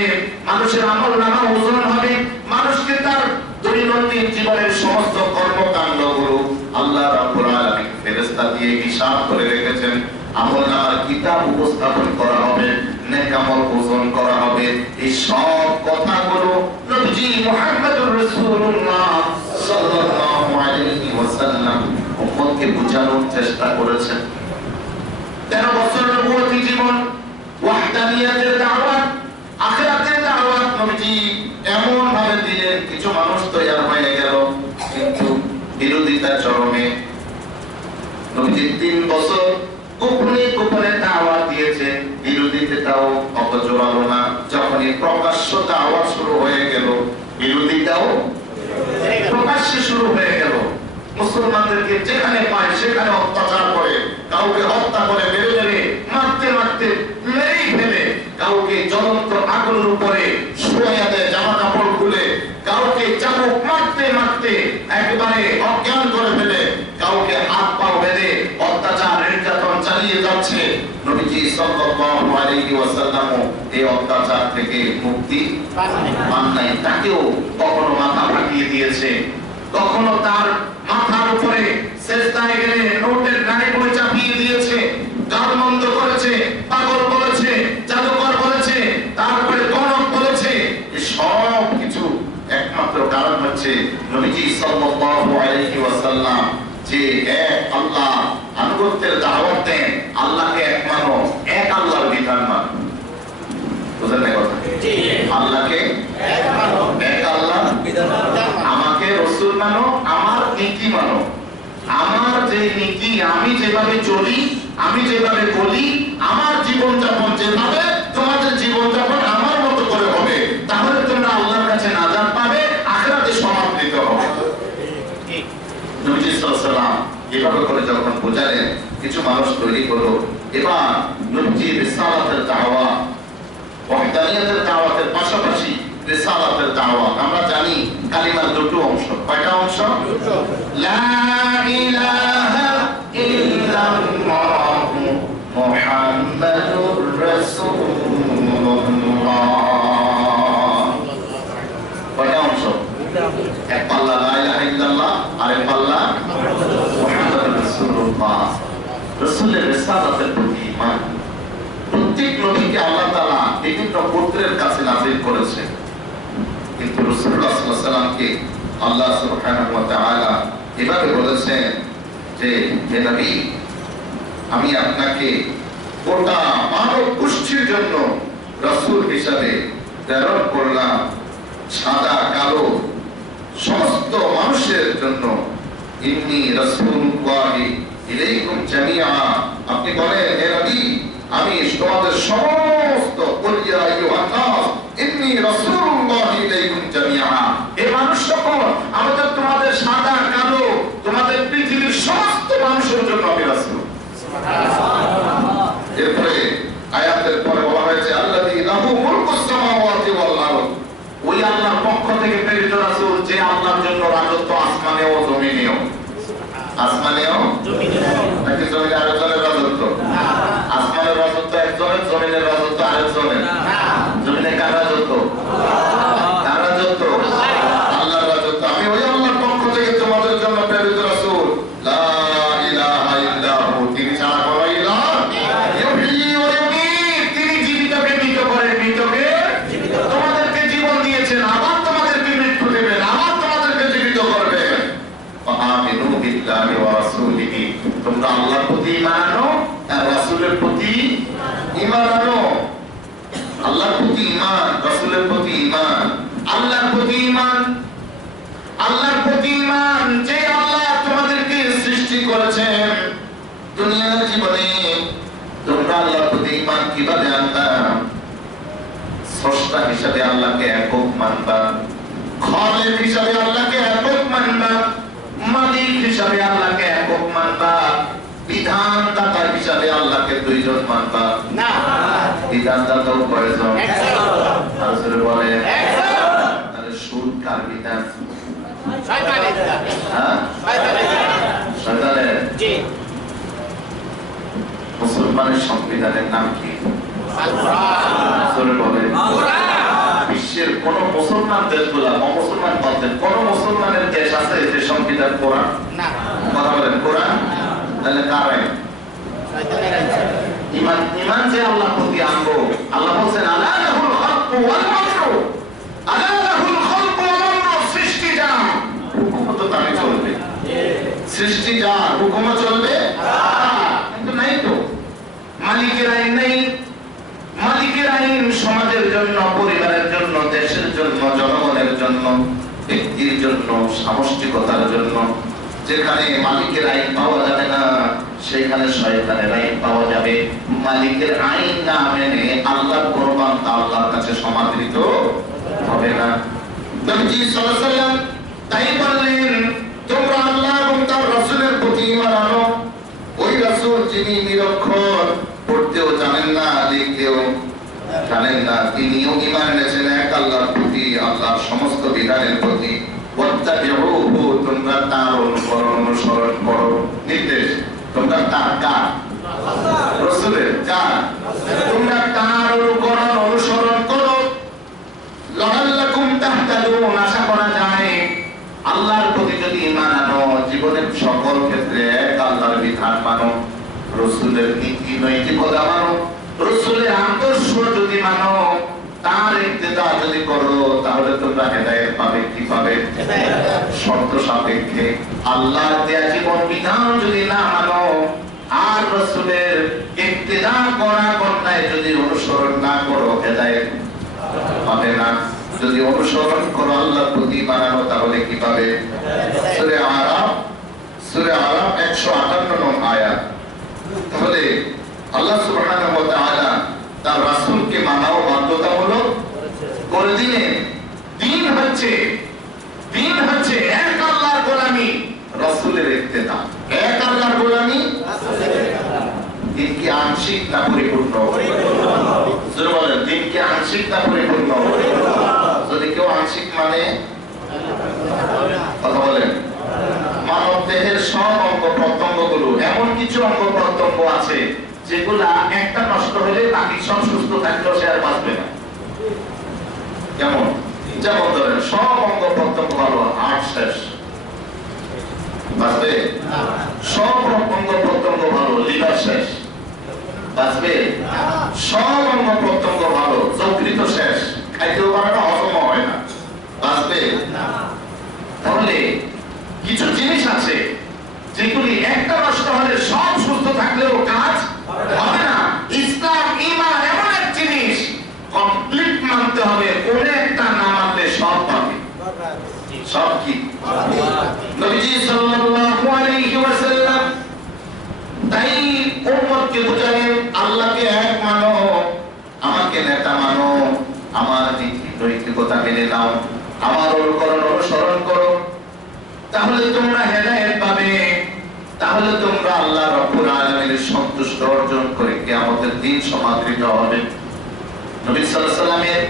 মানুষের আমলনামা ওজন হবে, মানুষকে তার দৈনন্দিন জীবনের সমস্ত কর্মকাণ্ডগুলো আল্লাহ রাব্বুল আলামিন ফেরেশতা দিয়ে হিসাব করে রেখেছেন। আমলনামার কিতাব উপস্থাপন করা হবে, নেক আমল ওজন করা হবে। এই সব কথাগুলো নবীজি মুহাম্মদুর রাসূলুল্লাহ সাল্লাল্লাহু আলাইহি ওয়াসাল্লাম উম্মতকে বোঝানোর চেষ্টা করেছেন। 13 বছর নবুয়তি জীবন, ওয়াহদানিয়াতের দাওয়াত, আখিরাতের দাওয়াত নবীজি এমন ভাবে দিলেন, কিছু মানুষ তৈরি হয়ে গেল, কিন্তু বিরোধিতা চরমে। নবীজি 3 বছর গোপনে গোপনে দাওয়াত দিয়েছেন, বিরোধিতাও অত জোরালো না। যখনই প্রকাশ্য দাওয়াত শুরু হয়ে গেল, বিরোধিতাও প্রকাশ্যে শুরু হয়ে গেল। মুসলমানদেরকে যেখানে পায় সেখানে অত্যাচার করে, কাউকে হত্যা করে, মেরে মেরে মারতে মারতে মেরেই ফেলে, কাউকে জ্বলন্ত আগুনের উপরে শুয়াইয়া দেয়, জামা কাপড় খুলে, কাউকে চাবুক মারতে মারতে একেবারে অজ্ঞান করে ফেলে, কাউকে হাত পা বেঁধে অত্যাচার নির্যাতন চালিয়ে যাচ্ছে। নবীজি সাল্লাল্লাহু আলাইহি ওয়াসাল্লাম এই অত্যাচার থেকে মুক্তি পান নাই। তাকেও কখনো মাথা ফাটিয়ে দিয়েছে, কখনো তার মাথার উপরে সেজদায় গেলে নোটের গাড়ি করে চাপিয়ে দিয়েছে, গালমন্দ করেছে, পাগল বলেছে, জাদুকর বলেছে, তারপরে গণক বলেছে। এই সব কিছু একমাত্র কারণ হচ্ছে নবীজি সাল্লাল্লাহু আলাইহি ওয়াসাল্লাম যে এক আল্লাহ আনুগত্যের দাওয়াত দেন, আল্লাহকে এক মানো, এক আল্লাহর বিধান মানো। বুঝলেন না কথা? আল্লাহকে এক আল্লাহ, আমাকে রাসূল মানো, আমার নীতি মানো। আমার যে নীতি, আমি যেভাবে চলি, আমি যেভাবে বলি, আমার জীবনযাপন যেভাবে, তোমাদের জীবনযাপন আমার মতো করে হবে, তাহলে তোমরা আল্লাহর কাছে নাজাত পাবে, আখিরাতে সমাদৃত হবে। নবীজি সাল্লাল্লাহু আলাইহি ওয়াসাল্লাম এভাবে করে যখন বোঝালেন, কিছু মানুষ তৈরি হলো। এবার নবীজি রিসালাতের দাওয়া, ওয়াহদানিয়াতের দাওয়াতের পাশাপাশি রিসালাতের দাওয়া। আমরা জানি কালিমার দুটো অংশ। কয়টা অংশ? লা ইলাহা ইল্লাল্লাহু মুহাম্মাদুর রাসূলুল্লাহ। কয়টা অংশ? এক পাল্লা লা ইলাহা ইল্লাল্লাহ, আরেক পাল্লা মুহাম্মাদুর রাসূলুল্লাহ। রাসূলের রিসালাতের প্রতি ঈমান। প্রত্যেক নবীকে আল্লাহ তাআলা বিভিন্ন গোত্রের কাছে নাযিল করেছেন, কিন্তু রাসূলুল্লাহ সাল্লাল্লাহু আলাইহি ওয়াসাল্লামকে আল্লাহ সুবহানাহু ওয়া তাআলা এভাবে বলেছেন যে, হে নবী, আমি আপনাকে গোটা মানব গোষ্ঠীর জন্য রাসূল হিসাবে প্রেরণ করলাম, সাদা কালো সমস্ত মানুষের জন্য। ইন্নী রাসূলুল্লাহি ইলাইকুম জামিআ। আপনি বলেন, হে নবী, আমি তোমাদের সমস্ত, কুল ইয়া আইয়ুহান নাস ইন্নী রাসূলুল্লাহি ইলাইকুম জামিআ। হে মানুষ সকল, আমি তো তোমাদের সাদা কালো, তোমাদের পৃথিবীর সমস্ত মানুষের জন্য আমি রাসূল। সুবহানাল্লাহ। এরপরে আয়াতের পরে বলা হয়েছে, আল্লাযী লাহু মুলকুস সামাওয়াতি ওয়াল আরদ। ওই আল্লাহর পক্ষ থেকে প্রেরিত রাসূল, যে আল্লাহর জন্য রাজত্ব আসমানেও জমিনেও। আসমানেও জমিনেও, নাকি জমিনে আরেকজনের রাজত্ব? আসমানের রাজত্ব একজনের, জমিনের রাজত্ব আরেকজনের। জমিনে কার রাজত্ব? কার রাজত্ব? আল্লাহর রাজত্ব। আমি ওই আল্লাহর পক্ষ থেকে তোমাদের জন্য প্রেরিত রাসূল। লা ইলাহা ইল্লাহু, তিনি ছাড়া কোনো ইলাহ ইউহয়ী ওয়া ইউমীত, তিনি জীবিতকে মৃত করেন, মৃতকে জীবিত। তোমাদেরকে জীবন দিয়েছেন, আবার তোমাদেরকে মৃত্যু দেবেন, আবার তোমাদেরকে জীবিত করবেন। আমিনু বিল্লাহি ওয়া রাসূলিহি, তোমরা আল্লাহর প্রতি ঈমান আনো আর রাসূলের প্রতি ঈমান আনো। আল্লাহর প্রতি ঈমান, রাসূলের প্রতি ঈমান। আল্লাহর প্রতি ঈমান, আল্লাহর প্রতি ঈমান, যে আল্লাহ তোমাদেরকে সৃষ্টি করেছেন। দুনিয়ার জীবনে তোমরা আল্লাহর প্রতি ঈমান কিভাবে আনবা? স্রষ্টা হিসাবে আল্লাহকে একক মানবা, খালিক হিসাবে আল্লাহকে একক মানবা, মালিক হিসাবে আল্লাহকে একক মানবা, বিধানদাতা হিসাবে আল্লাহকে দুইজন মানবা না। বিধানদাতাও কয়জন? একজন। বলে তাহলে সুদ কার বিধান? শয়তানের বিধান। হ্যাঁ, শয়তানের। জি। মুসলমানের সংবিধানের নাম কি? বিশ্বের কোন মুসলমান দেশগুলা, অমুসলমান বলতেন, কোন মুসলমানের দেশ আছে যে সংবিধান কোরআন? না। কথা বলেন, কোরআন। তাহলে কার আইন? ঈমান। ঈমান যে আল্লাহর প্রতি আনবো। আল্লাহ বলেন, আলা লাহুল খালকু ওয়াল আমরু, আলা লাহুল খালকু ওয়াল আমরু, সৃষ্টি যার হুকুম তো তারই চলবে। সৃষ্টি যার হুকুম চলবে, কিন্তু নাই তো মালিকের আইন নেই। মালিকের আইন সমাজের জন্য, পরিবারের জন্য, দেশের জন্য, জনগণের জন্য, ব্যক্তির জন্য, সামষ্টিকতার জন্য। যেখানে মালিকের আইন পাওয়া যাবে না, সেখানে শয়তানের আইন পাওয়া যাবে। মালিকের আইন না মেনে আল্লাহর কোরবান আল্লাহর কাছে সমাদৃত হবে না। নবীজি সাল্লাল্লাহু আলাইহি ওয়াসাল্লাম তাই বললেন, তোমরা আল্লাহ এবং তার রাসূলের প্রতি ঈমান আনো। ওই রাসূল যিনি নিরক্ষর, পড়তেও জানেন না, লিখতেও জানেন না, তিনিও ঈমান এনেছেন এক আল্লাহর প্রতি, আল্লাহর সমস্ত বিধানের প্রতি। ওয়াত্তাবিউহু, তোমরা তার অনুসরণ করো। নির্দেশ, তোমরা তার কার? রাসূলের। কার? তোমরা তার অনুসরণ করো। লাআল্লাকুম তাহতাদুন, আশা করা যায় আল্লাহর প্রতি যদি ঈমান আনো, জীবনের সকল ক্ষেত্রে এক আল্লাহর বিধান মানো, রাসূলের নীতি নৈতিকতা মানো, রাসূলের আদর্শ যদি মানো, তার ইত্তেদা যদি করো, তাহলে তোমরা হেদায়েত পাবে। কি পাবে? শর্ত সাপেক্ষে। আল্লাহর দেয়া জীবন বিধান যদি না মানো, আর রাসূলের ইত্তেদা করা কর্তায় যদি অনুসরণ না করো, হেদায়েত পাবে না। যদি অনুসরণ করো আল্লাহর প্রতি মানানো তাহলে কি পাবে? সূরা আরাফ 158 নং আয়াত। তাহলে আল্লাহ সুবহানাহু ওয়া তাআলা তার রাসূলকে মানাও বাধ্যতামূলক করে দিলেন। দ্বীন হচ্ছে এক আল্লাহর গোলামি, রাসূলের ইত্তেবা। এক আল্লাহর গোলামি, দিন কি আংশিক না পরিপূর্ণ? জোরে বলেন, দিন কি আংশিক না পরিপূর্ণ? যদি কেউ আংশিক মানে কথা বলেন। মানব দেহের সব অঙ্গ প্রত্যঙ্গগুলো, এমন কিছু অঙ্গ প্রত্যঙ্গ আছে যেগুলা একটা নষ্ট হলে বাকি সব সুস্থ থাকলেও সে আর বাঁচবে না। যেমন ধরেন সব অঙ্গ প্রত্যঙ্গ ভালো, হার্ট শেষ, বাঁচবে? সব অঙ্গ প্রত্যঙ্গ ভালো, লিভার শেষ, বাঁচবে? সব অঙ্গ প্রত্যঙ্গ ভালো, যকৃত শেষ, খাইতেও পারে না, হজম হয় না, বাঁচবে? তাহলে কিছু জিনিস আছে যেগুলি একটা নষ্ট হলে সব সুস্থ থাকলেও কাজ হবে না। ইসলাম ঈমান এমন এক জিনিস, কমপ্লিট মানতে হবে, কোন একটা না মানলে সব পাবে। সব কি? নবীজি সাল্লাল্লাহু আলাইহি ওয়াসাল্লাম তাই উম্মতকে বোঝালেন, আল্লাহকে এক মানো, আমাকে নেতা মানো, আমার নৈতিকতা মেনে নাও, আমার অনুসরণ করো, তাহলে তোমরা হেদায়েত পাবে, তাহলে তোমরা আল্লাহ রাব্বুল আলামিনের সন্তুষ্টি অর্জন করে কিয়ামতের দিন সমাদৃত হবে। নবী সাল্লাল্লাহু আলাইহি ওয়াসাল্লামের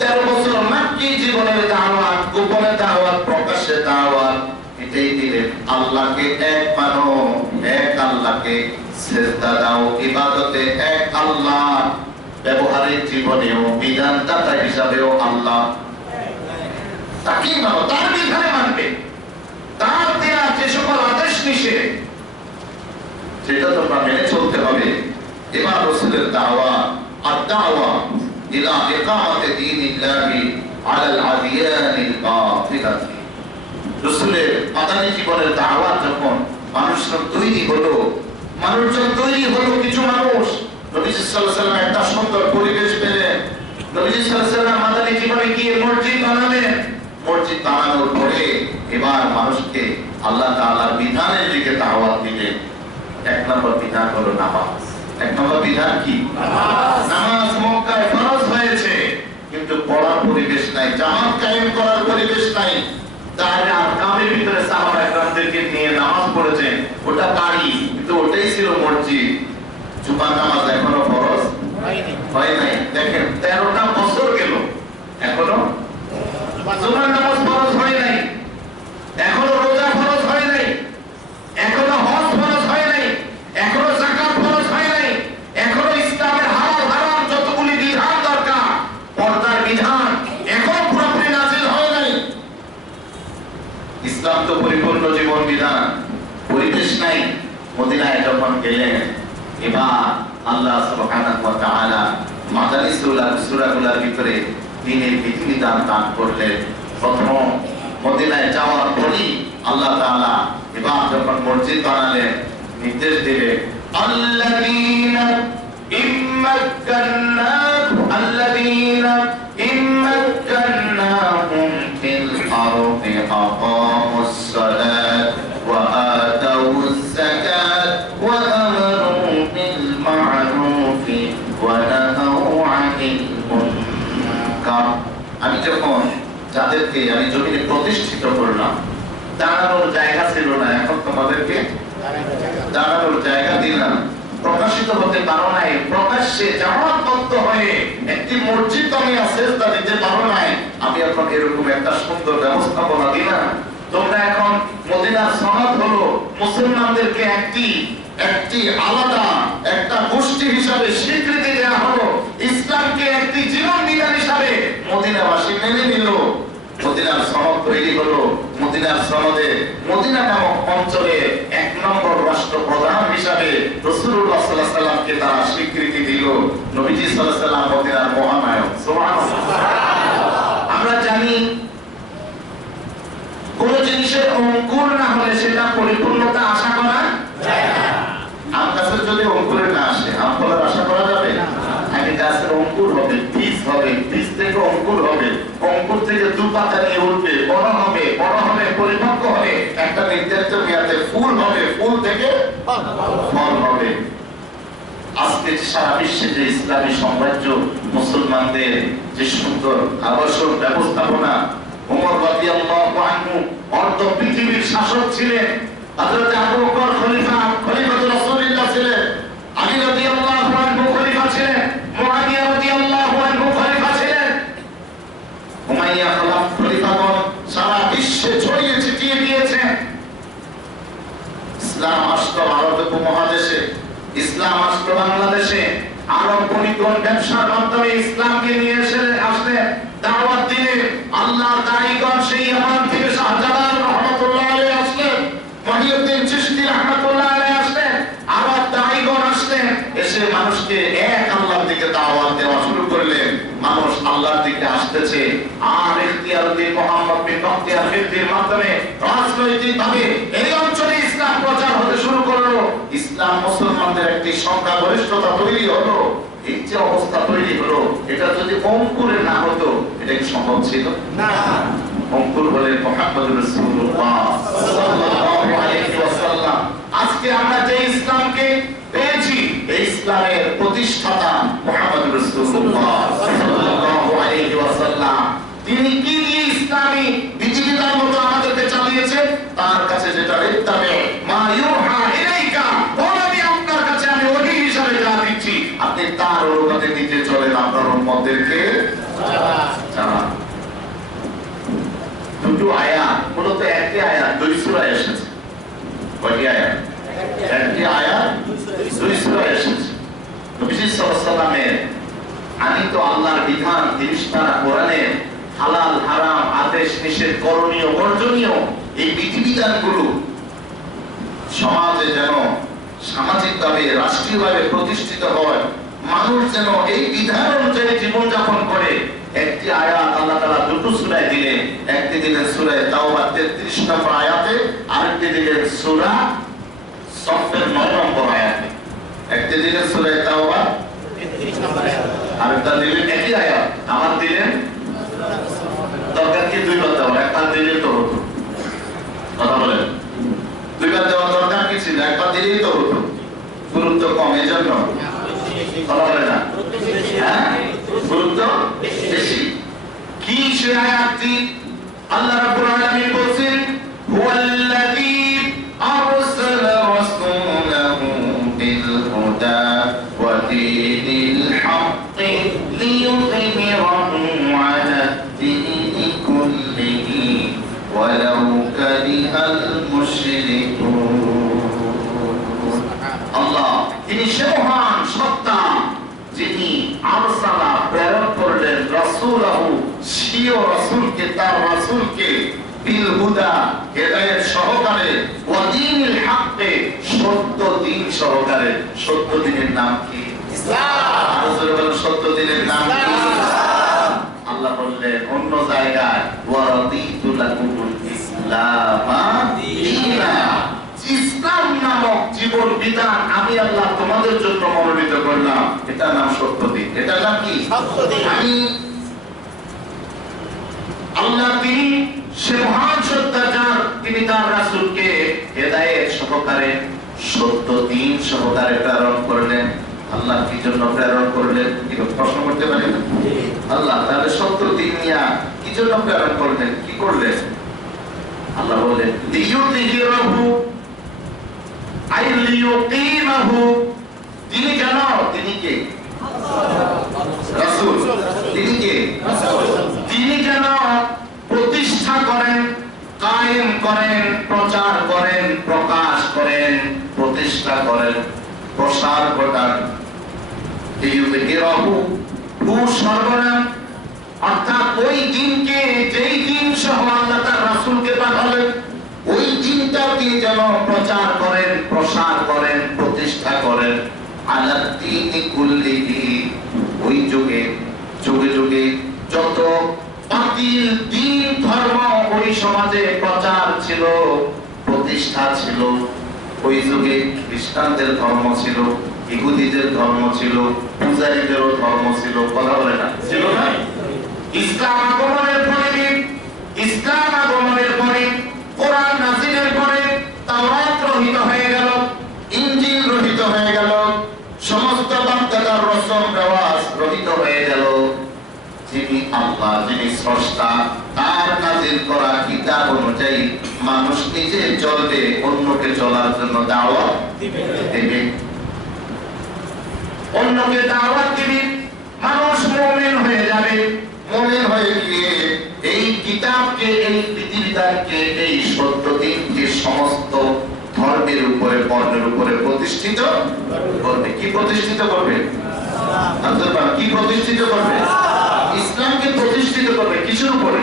13 বছর মক্কি জীবনের দাওয়াত, গোপনে দাওয়াত, প্রকাশ্যে দাওয়াত, এটাই দিলেন, আল্লাহকে এক মানো, এক আল্লাহকে সিজদা দাও, ইবাদতে এক আল্লাহ, ব্যবহারিক জীবনেও বিধানদাতা হিসাবেও আল্লাহ, তাকে মানো, তার বিধানে মানবে, তার দেয়া যে সকল আদেশ নিষেধ সেটা তোমরা মেনে চলতে হবে। এবার রাসূলের দাওয়াত, আদ-দাওয়া ইলা ইকামাতি দীনিল্লাহি আলাল আদিয়ানিল বাতিলাতি। রাসূলের মাদানী জীবনের দাওয়াত যখন মানুষজন তৈরি হলো, কিছু মানুষ নবী সাল্লাল্লাহু আলাইহি ওয়াসাল্লাম একটা সুন্দর পরিবেশ পেলেন। নবী সাল্লাল্লাহু আলাইহি ওয়াসাল্লাম মাদানী জীবনে গিয়ে মসজিদ বানালেন। মসজিদ বানানোর পরে এবার মানুষকে আল্লাহ তাআলার বিধানের দিকে দাওয়াত দিলেন। এক নম্বর বিধান হলো নামাজ। এক নম্বর বিধান কি? নামাজ মক্কায় ফরজ হয়েছে, কিন্তু পড়ার পরিবেশ নাই, জামাত কায়েম করার পরিবেশ নাই। তাহলে আরকামের ভিতরে সাহাবা একরামদেরকে নিয়ে নামাজ পড়েছেন, ওটা বাড়ি, কিন্তু ওটাই ছিল মসজিদ। জুমার নামাজ এখনো ফরজ হয় নাই। দেখেন 13টা বছর গেল, এখনো জুমার নামাজ ফরজ হয় নাই, এখনো রোজা ফরজ হয় নাই, এখনো হজ ফরজ হয় নাই, এখনো যাকাত ফরজ হয় নাই, এখনো ইসলামের হালাল হারাম যতগুলি বিধান দরকার, পর্দার বিধান এখনো পুরোপুরি নাযিল হয় নাই। ইসলাম তো পরিপূর্ণ জীবন বিধান, পরিবেশ নাই। মদিনায় যখন গেলেন, এবার আল্লাহ সুবহানাহু ওয়া তাআলা মাদানী সূরাগুলোর ভিতরে দ্বীনের বিধিবিধান দান করলেন। প্রথম মদিনায় যাওয়ার পরই আল্লাহ তাআলা এবার যখন মসজিদ বানালেন, নির্দেশ দিলেন, আল্লাযীনা ইম্মাক্কান্নাহুম ফিল আরদি আকামুস সালাত ওয়া আতাউস যাকাত ওয়া আমারু বিল মা'রুফি ওয়া নাহাউ আনিল মুনকার। আমি যখন যাদেরকে আমি জমিনে প্রতিষ্ঠিত করলাম, দাঁড়ানোর জায়গা ছিল না, এখন তোমাদেরকে দাঁড়ানোর জায়গা দিলাম। প্রকাশিত হতে পারো নাই, প্রকাশ্যে জামাতবদ্ধ হয়ে একটি মসজিদ আমি সেজদা দিতে পারো নাই, আমি এখন এরকম একটা সুন্দর ব্যবস্থাপনা দিলাম। তোমরা এখন মদিনার সনদ হলো মুসলমানদেরকে একটি আলাদা একটা গোষ্ঠী হিসাবে স্বীকৃতি দেওয়া হলো, ইসলামকে একটি জীবন বিধান হিসাবে মদিনাবাসী মেনে নিল। মদিনার সনদ তৈরি হলো। মদিনার সনদে মদিনা নামক অঞ্চলে 1 নম্বর রাষ্ট্রপ্রধান হিসাবে রাসূলুল্লাহ সাল্লাল্লাহু আলাইহি সাল্লামকে তারা স্বীকৃতি দিল। নবীজি সাল্লাল্লাহু আলাইহি সাল্লাম মদিনার মহানায়ক। সুবহানাল্লাহ। আমরা জানি কোন জিনিসের অঙ্কুর না হলে সেটা পরিপূর্ণতা আশা করা যায় না। আম গাছের যদি অঙ্কুরে না আসে, আম ফলের আশা করা যাবে? আগে গাছের অঙ্কুর হবে, বীজ অঙ্কুর হবে, অঙ্কুর থেকে দু পাতা নিয়ে উঠবে, বড় হবে, বড় হবে পরিপক্ক হবে, একটা নির্দিষ্ট মেয়াদে ফুল হবে, ফুল থেকে ফল হবে। আজকে সারা বিশ্বে যে ইসলামী সাম্রাজ্য, মুসলমানদের যে সুন্দর আবাসন ব্যবস্থাপনা, ওমর রাদিয়াল্লাহু আনহু অর্ধ পৃথিবীর শাসক ছিলেন, হযরত আবু বকর খলিফাতুর রাসূলুল্লাহ ছিলেন, আলী রাদিয়াল্লাহু আনহু খলিফা ছিলেন, মুআবিয়া রাদিয়াল্লাহু আনহু খলিফা ছিলেন, উমাইয়া খলিফাগণ সারা বিশ্বে ছড়িয়ে ছিটিয়ে দিয়েছেন। ইসলাম আসলো ভারত উপমহাদেশে, ইসলাম আসলো বাংলাদেশে, আরব বণিকগণ ব্যবসার মাধ্যমে ইসলামকে নিয়ে আসলেন, দাওয়াত দিলেন। আল্লাহর দাঈগণ সেই ইয়ামান থেকে শাহজালাল রাহমাতুল্লাহ আলাইহি আসলেন, মহিউদ্দিন চিশতি রাহমাতুল্লাহ আলাইহি আসলেন, আরব দাঈগণ আসলেন, এসে মানুষকে এক আল্লাহর দিকে দাওয়াত দেওয়া শুরু করলেন। মানুষ আল্লাহর দিকে আসতেছে। আর ইখতিয়ারউদ্দিন মুহাম্মদ বিন বখতিয়ার খিলজির মাধ্যমে রাজনৈতিকভাবে এই অঞ্চলে ইসলাম প্রচার হতে শুরু করলো। ইসলাম মুসলমানদের একটি সংখ্যাগরিষ্ঠতা তৈরি হলো। এই যে অবস্থা তৈরি হলো, এটা যদি অঙ্কুরে না হতো, এটা কি সম্ভব ছিল? না। অঙ্কুর হলেন মুহাম্মদুর রাসূলুল্লাহ সাল্লাল্লাহু আলাইহি ওয়াসাল্লাম। আজকে আমরা যে ইসলামকে পেয়েছি, এই ইসলামের প্রতিষ্ঠাতা মুহাম্মদুর রাসূলুল্লাহ সাল্লাল্লাহু আলাইহি ওয়াসাল্লাম। তিনি কি দিয়ে ইসলামী বিধিবিধান মতো আমাদেরকে চালিয়েছে? তার কাছে যেটা ইত্তাবি মা ইউহা ইলাইকা, আমি আপনার কাছে আমি ওহী হিসাবে যা দিচ্ছি, আপনি তার অনুগত নিতে চলেন, আপনার উম্মতদেরকে চালান। দুটো আয়াত, মূলত একটি আয়াত দুই সূরায় এসেছে। কয়টি আয়াত? একটি আয়াত দুই সূরায় এসেছে। নবী সাল্লাল্লাহু আলাইহি ওয়াসাল্লামের আনিত আল্লাহর বিধান, তিরিশটা কোরআনের হালাল হারাম, আদেশ নিষেধ, করণীয় বর্জনীয়, এই বিধিবিধানগুলো সমাজে যেন সামাজিকভাবে রাষ্ট্রীয়ভাবে প্রতিষ্ঠিত হয়, মানুষ যেন এই বিধান অনুযায়ী জীবনযাপন করে। একটি আয়াত আল্লাহ তাআলা দুটো সূরায় দিলেন। একটি দিলেন সূরা তাওবা 33 নম্বর আয়াতে, আরেকটি দিলেন সূরা সফের 9 নম্বর আয়াতে। একটি দিলেন সূরা তাওবা 33 নম্বর আয়াত, আরেকটা দিলেন একই আয়াত, আমার দিলেন দরকার কি দুইবার দেওয়ার? একবার দিলেই তো হতো। কথা বলেন, দুইবার দেওয়ার দরকার কি ছিল? একবার দিলেই তো হতো। গুরুত্ব কম, এই জন্য কথা বলে না। হ্যাঁ, গুরুত্ব বেশি। কি সে আয়াতটি? আল্লাহ রাব্বুল আলামিন বলেন, হুয়াল্লাযী আরসালা রাসূলাহু বিল হুদা ওয়া দীনিল হাক্কি লিইয়ুযহিরাহু আলা দীনি কুল্লিহি ওয়ালাউ কারিহাল মুশরিকুন। আল্লাহ তিনি সে মহান সত্তা যিনি আরসালা প্রেরণ করলেন রাসূলাহু, স্বীয় রাসূলকে, তার রাসূলকে, বিল হুদা হেদায়েত সহকারে, ওয়া দীনিল হাক্কি সত্য দিন সহকারে। সত্য দিনের নাম কি? ইসলাম। রাসূল সত্য দিনের নাম কি? ইসলাম। আল্লাহ বললেন অন্য জায়গায়, ওয়া রাদিতু লাকুমুল ইসলামা দীনা, ইসলাম নামক জীবন বিধান আমি আল্লাহ তোমাদের জন্য মনোনীত করলাম। এটার নাম সত্য দিন। এটার নাম কি? সত্য দিন। আমি আল্লাহ, তিনি সে মহান সত্তা যার, তিনি তার রাসূলকে হেদায়েত সহকারে, সত্য দিন সহকারে প্রেরণ করলেন। আল্লাহ কি জন্য প্রেরণ করলেন? কি প্রশ্ন করতে পারেন? আল্লাহ তাহলে সত্য দিন নিয়ে কি জন্য প্রেরণ করলেন? কি করলেন? আল্লাহ বললেন লিইয়ুযহিরাহু আই লিইয়ুকিমাহু, তিনি কেন? তিনি কে? রাসূল। তিনি কে? রাসূল। তিনি কেন প্রতিষ্ঠা করেন, কায়েম করেন, প্রচার করেন, প্রকাশ করেন, প্রতিষ্ঠা করেন, প্রসার ঘটান। লিইয়ুযহিরাহু, হু সর্বনাম, অর্থাৎ ওই দিনকে, যেই দিন সহ আল্লাহ তার রাসূলকে পাঠালেন, ওই দিনটা তিনি যেন প্রচার করেন, প্রসার করেন, প্রতিষ্ঠা করেন। আলা দীনি কুল্লিহি, ওই যুগে যুগে যুগে যত বাতিল দিন ধর্ম ওই সমাজে প্রচার ছিল, প্রতিষ্ঠা ছিল। ওই যুগে খ্রিস্টানদের ধর্ম ছিল, ইহুদিদের ধর্ম ছিল, পূজারীদেরও ধর্ম ছিল। কথা বলে না? ছিল না? ইসলাম আগমনের পরে, ইসলাম আগমনের পরে, কোরআন নাযিলের পরে তাওরাত রহিত হয়ে গেল, ইনজিল রহিত হয়ে গেল, সমস্ত বাগদাদার রসম রেওয়াজ রহিত হয়ে গেল। যিনি আল্লাহ, যিনি স্রষ্টা, তার নাযিল করা কিতাব অনুযায়ী মানুষ নিজে চলবে, অন্যকে চলার জন্য দাওয়াত দিবে, অন্যকে দাওয়াত দিবে। মানুষ মুমিন হয়ে যাবে, মুমিন হয়ে গিয়ে এই কিতাবকে, এই বিধিবিধানকে, এই সত্য দিনকে সমস্ত ধর্মের উপরে, বর্ণের উপরে প্রতিষ্ঠিত করবে। কি প্রতিষ্ঠিত করবে? কি প্রতিষ্ঠিত করবে? ইসলামকে প্রতিষ্ঠিত করবে। কিসের উপরে?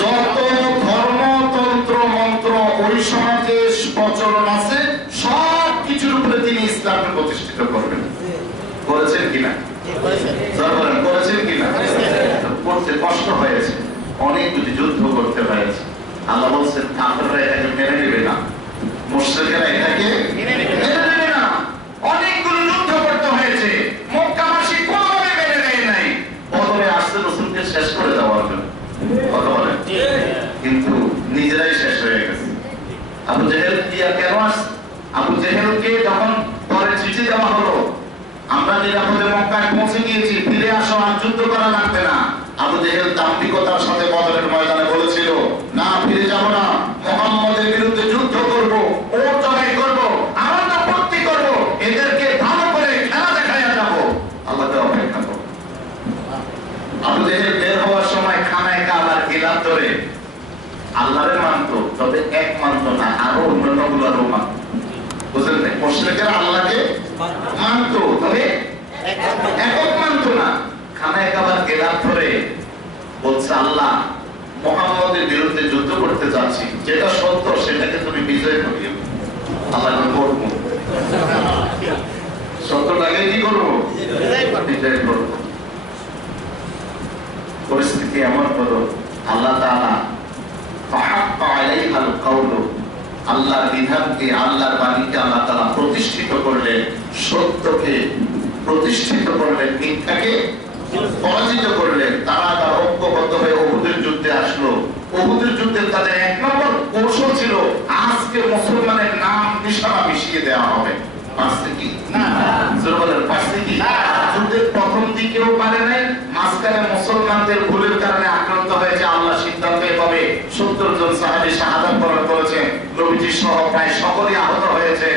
যত ধর্মতন্ত্র মন্ত্র ওই সমাজে প্রচলন আছে সব কিছুর উপরে তিনি ইসলামকে প্রতিষ্ঠিত করবেন। করেছেন কিনা? করেছেন কিনা? করতে কষ্ট হয়েছে, অনেকগুলি যুদ্ধ করতে হয়েছে। আল্লাহ বলছেন কাফেররা এটাকে মেনে নেবে না, মুশরিকরা এটাকে মেনে নেবে না। অনেকগুলো যুদ্ধ করতে হয়েছে, মক্কাবাসী কোনোভাবে মেনে নেয় নাই। প্রথমে আসছে রাসূলকে শেষ করে দেওয়ার জন্য, কথা বলেন, কিন্তু নিজেরাই শেষ হয়ে গেছে। আবু জেহেল কি আর কেন আসছে? আবু জেহেলকে যখন পরে চিঠি দেওয়া হলো, আমরা নিরাপদে মক্কায় পৌঁছে গিয়েছি, ফিরে আসো, আর যুদ্ধ করা লাগবে না। আবু জেহেল দাম্ভিকতার সাথে বদরের ময়দানে বলেছিল, না ফিরে যাব না, মুহাম্মদের বিরুদ্ধে যুদ্ধ করব, ওর জবাই করব, আনন্দ ফুর্তি করব, এদেরকে ভালো করে খেলা দেখাইয়া যাব। আল্লাহকে অপেক্ষা করব। আবু জেহেল বের হওয়ার সময় খানায় কাবার গিলাফ ধরে আল্লাহরে মানতো, তবে এক মানতো না, আরো অন্যান্য গুলোরও মানতো। বুঝলেন না? মুশরিকরা আল্লাহকে মানতো, তবে একক মানতো না। খানায় কাবার গিলাফ ধরে বলছে, আল্লাহ মুহাম্মদের বিরুদ্ধে যুদ্ধ করতে যাচ্ছি, যেটা সত্য সেটাকে তুমি বিজয় করিও। আল্লাহ করব, সত্যটাকে কি করবো? বিজয় করব। পরিস্থিতি এমন হলো, আল্লাহ তাআলা ফাহাক্কা আলাইহাল কাউলু, আল্লাহর বিধানকে, আল্লাহর বাণীকে আল্লাহ তাআলা প্রতিষ্ঠিত করলেন, সত্যকে প্রতিষ্ঠিত করলেন, মিথ্যাকে পরাজিত করলেন। তারা তার ঐক্যবদ্ধ হয়ে উহুদের যুদ্ধে আসলো। উহুদের যুদ্ধে তাদের এক নম্বর কৌশল ছিল, আজকে মুসলমানের নাম নিশানা মিশিয়ে দেওয়া হবে। পারছে কি? না। জোরবলের পারছে কি? না। যুদ্ধের প্রথম দিকেও পারে নাই, মাঝখানে মুসলমানদের ভুলের কারণে আক্রান্ত হয়েছে। আল্লাহ সিদ্ধান্ত এভাবে 70 জন সাহাবী শাহাদাত বরণ করেছেন, নবীজি সহ প্রায় সকলেই আহত হয়েছে।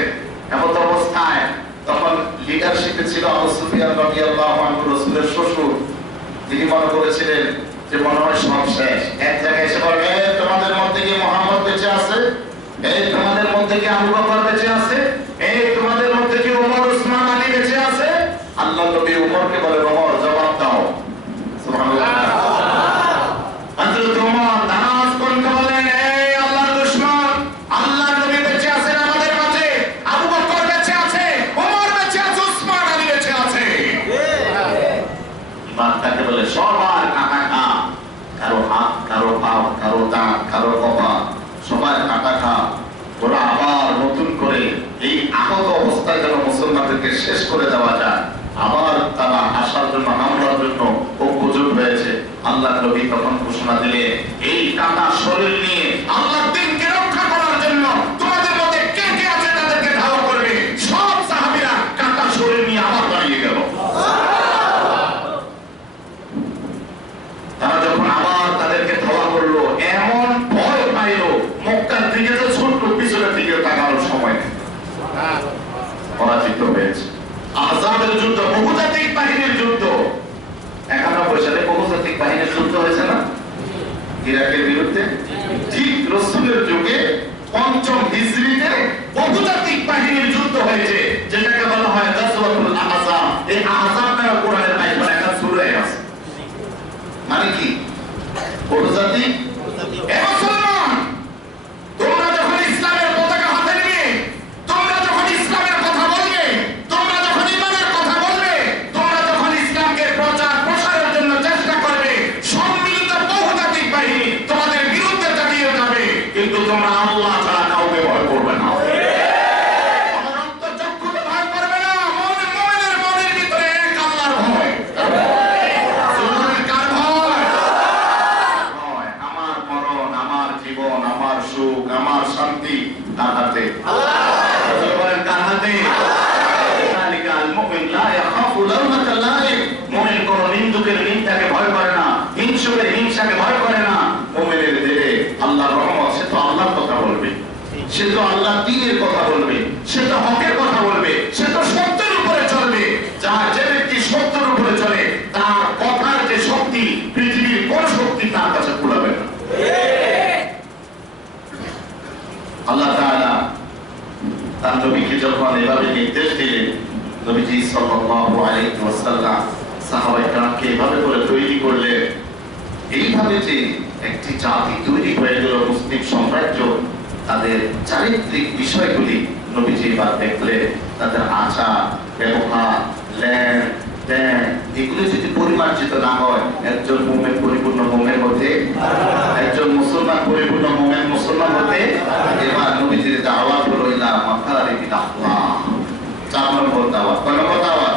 এমন অবস্থায় তখন লিডারশিপে ছিল আবু সুফিয়ান রাদিয়াল্লাহু আনহু, রাসূলের শ্বশুর। তিনি মনে করেছিলেন যে মনে হয় সব শেষ। এক জায়গায় এসে বলে, তোমাদের মধ্যে কি মুহাম্মদ বেঁচে আছে? এই তোমাদের মধ্যে কি আবু বকর বেঁচে আছে? এই তোমাদের মধ্যে কি ওমর, উসমান, আলী বেঁচে আছে? আল্লাহ নবী ওমরকে বলে, ওমর জবাব দাও। সুবহানাল্লাহ। হযরত ওমর নামাজ পড়তে বলেন, এই আল্লাহর দুশমন, আল্লাহর নবী বেঁচে আছেন আমাদের মাঝে, আবু বকর বেঁচে আছে, ওমর বেঁচে আছে, উসমান, আলী বেঁচে আছে। বাচ্চাকে বলে সবার কাটা খা, কারো হাত, কারো পা, কারো দাঁত, কারো কপাল, সবার কাটা খা। ওরা আবার নতুন করে এই আহত অবস্থায় যেন মুসলমানদেরকে শেষ করে দেওয়া যায়, আবার তারা আসার জন্য, হামলার জন্য উপযোগ হয়েছে। আল্লাহ নবী তখন ঘোষণা দিলেন, এই কাটা শরীর নিয়ে আল্লাহর দ্বীনকে রক্ষা করার জন্য তোমাদের মধ্যে কে কে আছে তাদেরকে ধাওয়া করবে। সব সাহাবীরা কাটা শরীর নিয়ে আবার দাঁড়িয়ে গেল। তারা যখন আবার তাদেরকে ধাওয়া করলো, এমন ভয় পাইল, মক্কার দিকে তো ছোট্ট, পিছনের দিকে তাকানোর সময় নেই, পরাজিত হয়েছে। আহজাবের যুদ্ধ, বহুজাতিক বাহিনীর যুদ্ধ। 91 সালে বহুজাতিক বাহিনীর যুদ্ধ হয়েছে না ইরাকের বিরুদ্ধে? ঠিক রাসূলের যুগে ৫ম হিজরিতে বহুজাতিক বাহিনীর যুদ্ধ হয়েছে, যেটাকে বলা হয় গাজওয়াতুল আহজাব। এই আহজাব নামে কোরআনের আয়াত একটা সূরা আছে। মানে কি? বহুজাতিক। এ মুসলমান, তোমরা যখন ইসলামের পতাকা হাতে নিয়ে, তোমরা যখন ইসলামের কথা বলবে, তোমরা যখন ঈমানের কথা বলবে, তোমরা যখন ইসলামকে প্রচার প্রসারের জন্য চেষ্টা করবে, সম্মিলিত বহুজাতিক বাহিনী তোমাদের বিরুদ্ধে দাঁড়িয়ে যাবে, কিন্তু তোমরা আল্লাহ ছাড়া কাউকে ভয় করবে না। রক্তচক্ষুকে ভয় করবে না, মুমিনের মনের ভিতরে এক আল্লাহর ভয়। শান্তি কার হাতে? আল্লাহ বলেন কার হাতে? যালিকাল মুমিন লা ইয়াখাফু লাওমাতা লাইম। মুমিন কোন নিন্দুকের নিন্দাকে ভয় করে না, হিংসুকের হিংসাকে ভয় করে না। মুমিনের দিলে আল্লাহর রহমত, সে তো আল্লাহর কথা বলবে, সে তো আল্লাহর দ্বীনের কথা বলবে, সে তো হকের কথা বলবে, সে তো সত্যের উপরে চলবে। যে ব্যক্তি সত্যের উপরে চলে তার কথার যে শক্তি, পৃথিবীর কোন শক্তি তার কাছে কুলাবে না। আল্লাহ তাআলা তার নবীকে যখন এভাবে নির্দেশ দিলেন, নবীজি সাল্লাল্লাহু আলাইহি ওয়াসাল্লাম সাহাবায়ে কেরামকে এভাবে করে তৈরি করলেন, এইভাবে যে একটি জাতি তৈরি হয়ে গেল মুসলিম সাম্রাজ্য, তাদের চারিত্রিক বিষয়গুলি নবীজি এবার দেখলেন। তাদের আচার ব্যবহার, লেন দেন, এগুলো যদি পরিমার্জিত না হয়, একজন মুমিন পরিপূর্ণ মুমিন হতে, একজন মুসলমান পরিপূর্ণ মুমিন মুসলমান হতে। এবার নবীজির দাওয়াত হলো ইলা মাকারিমিল আখলাক। 4 নম্বর দাওয়াত। কয় নম্বর দাওয়াত?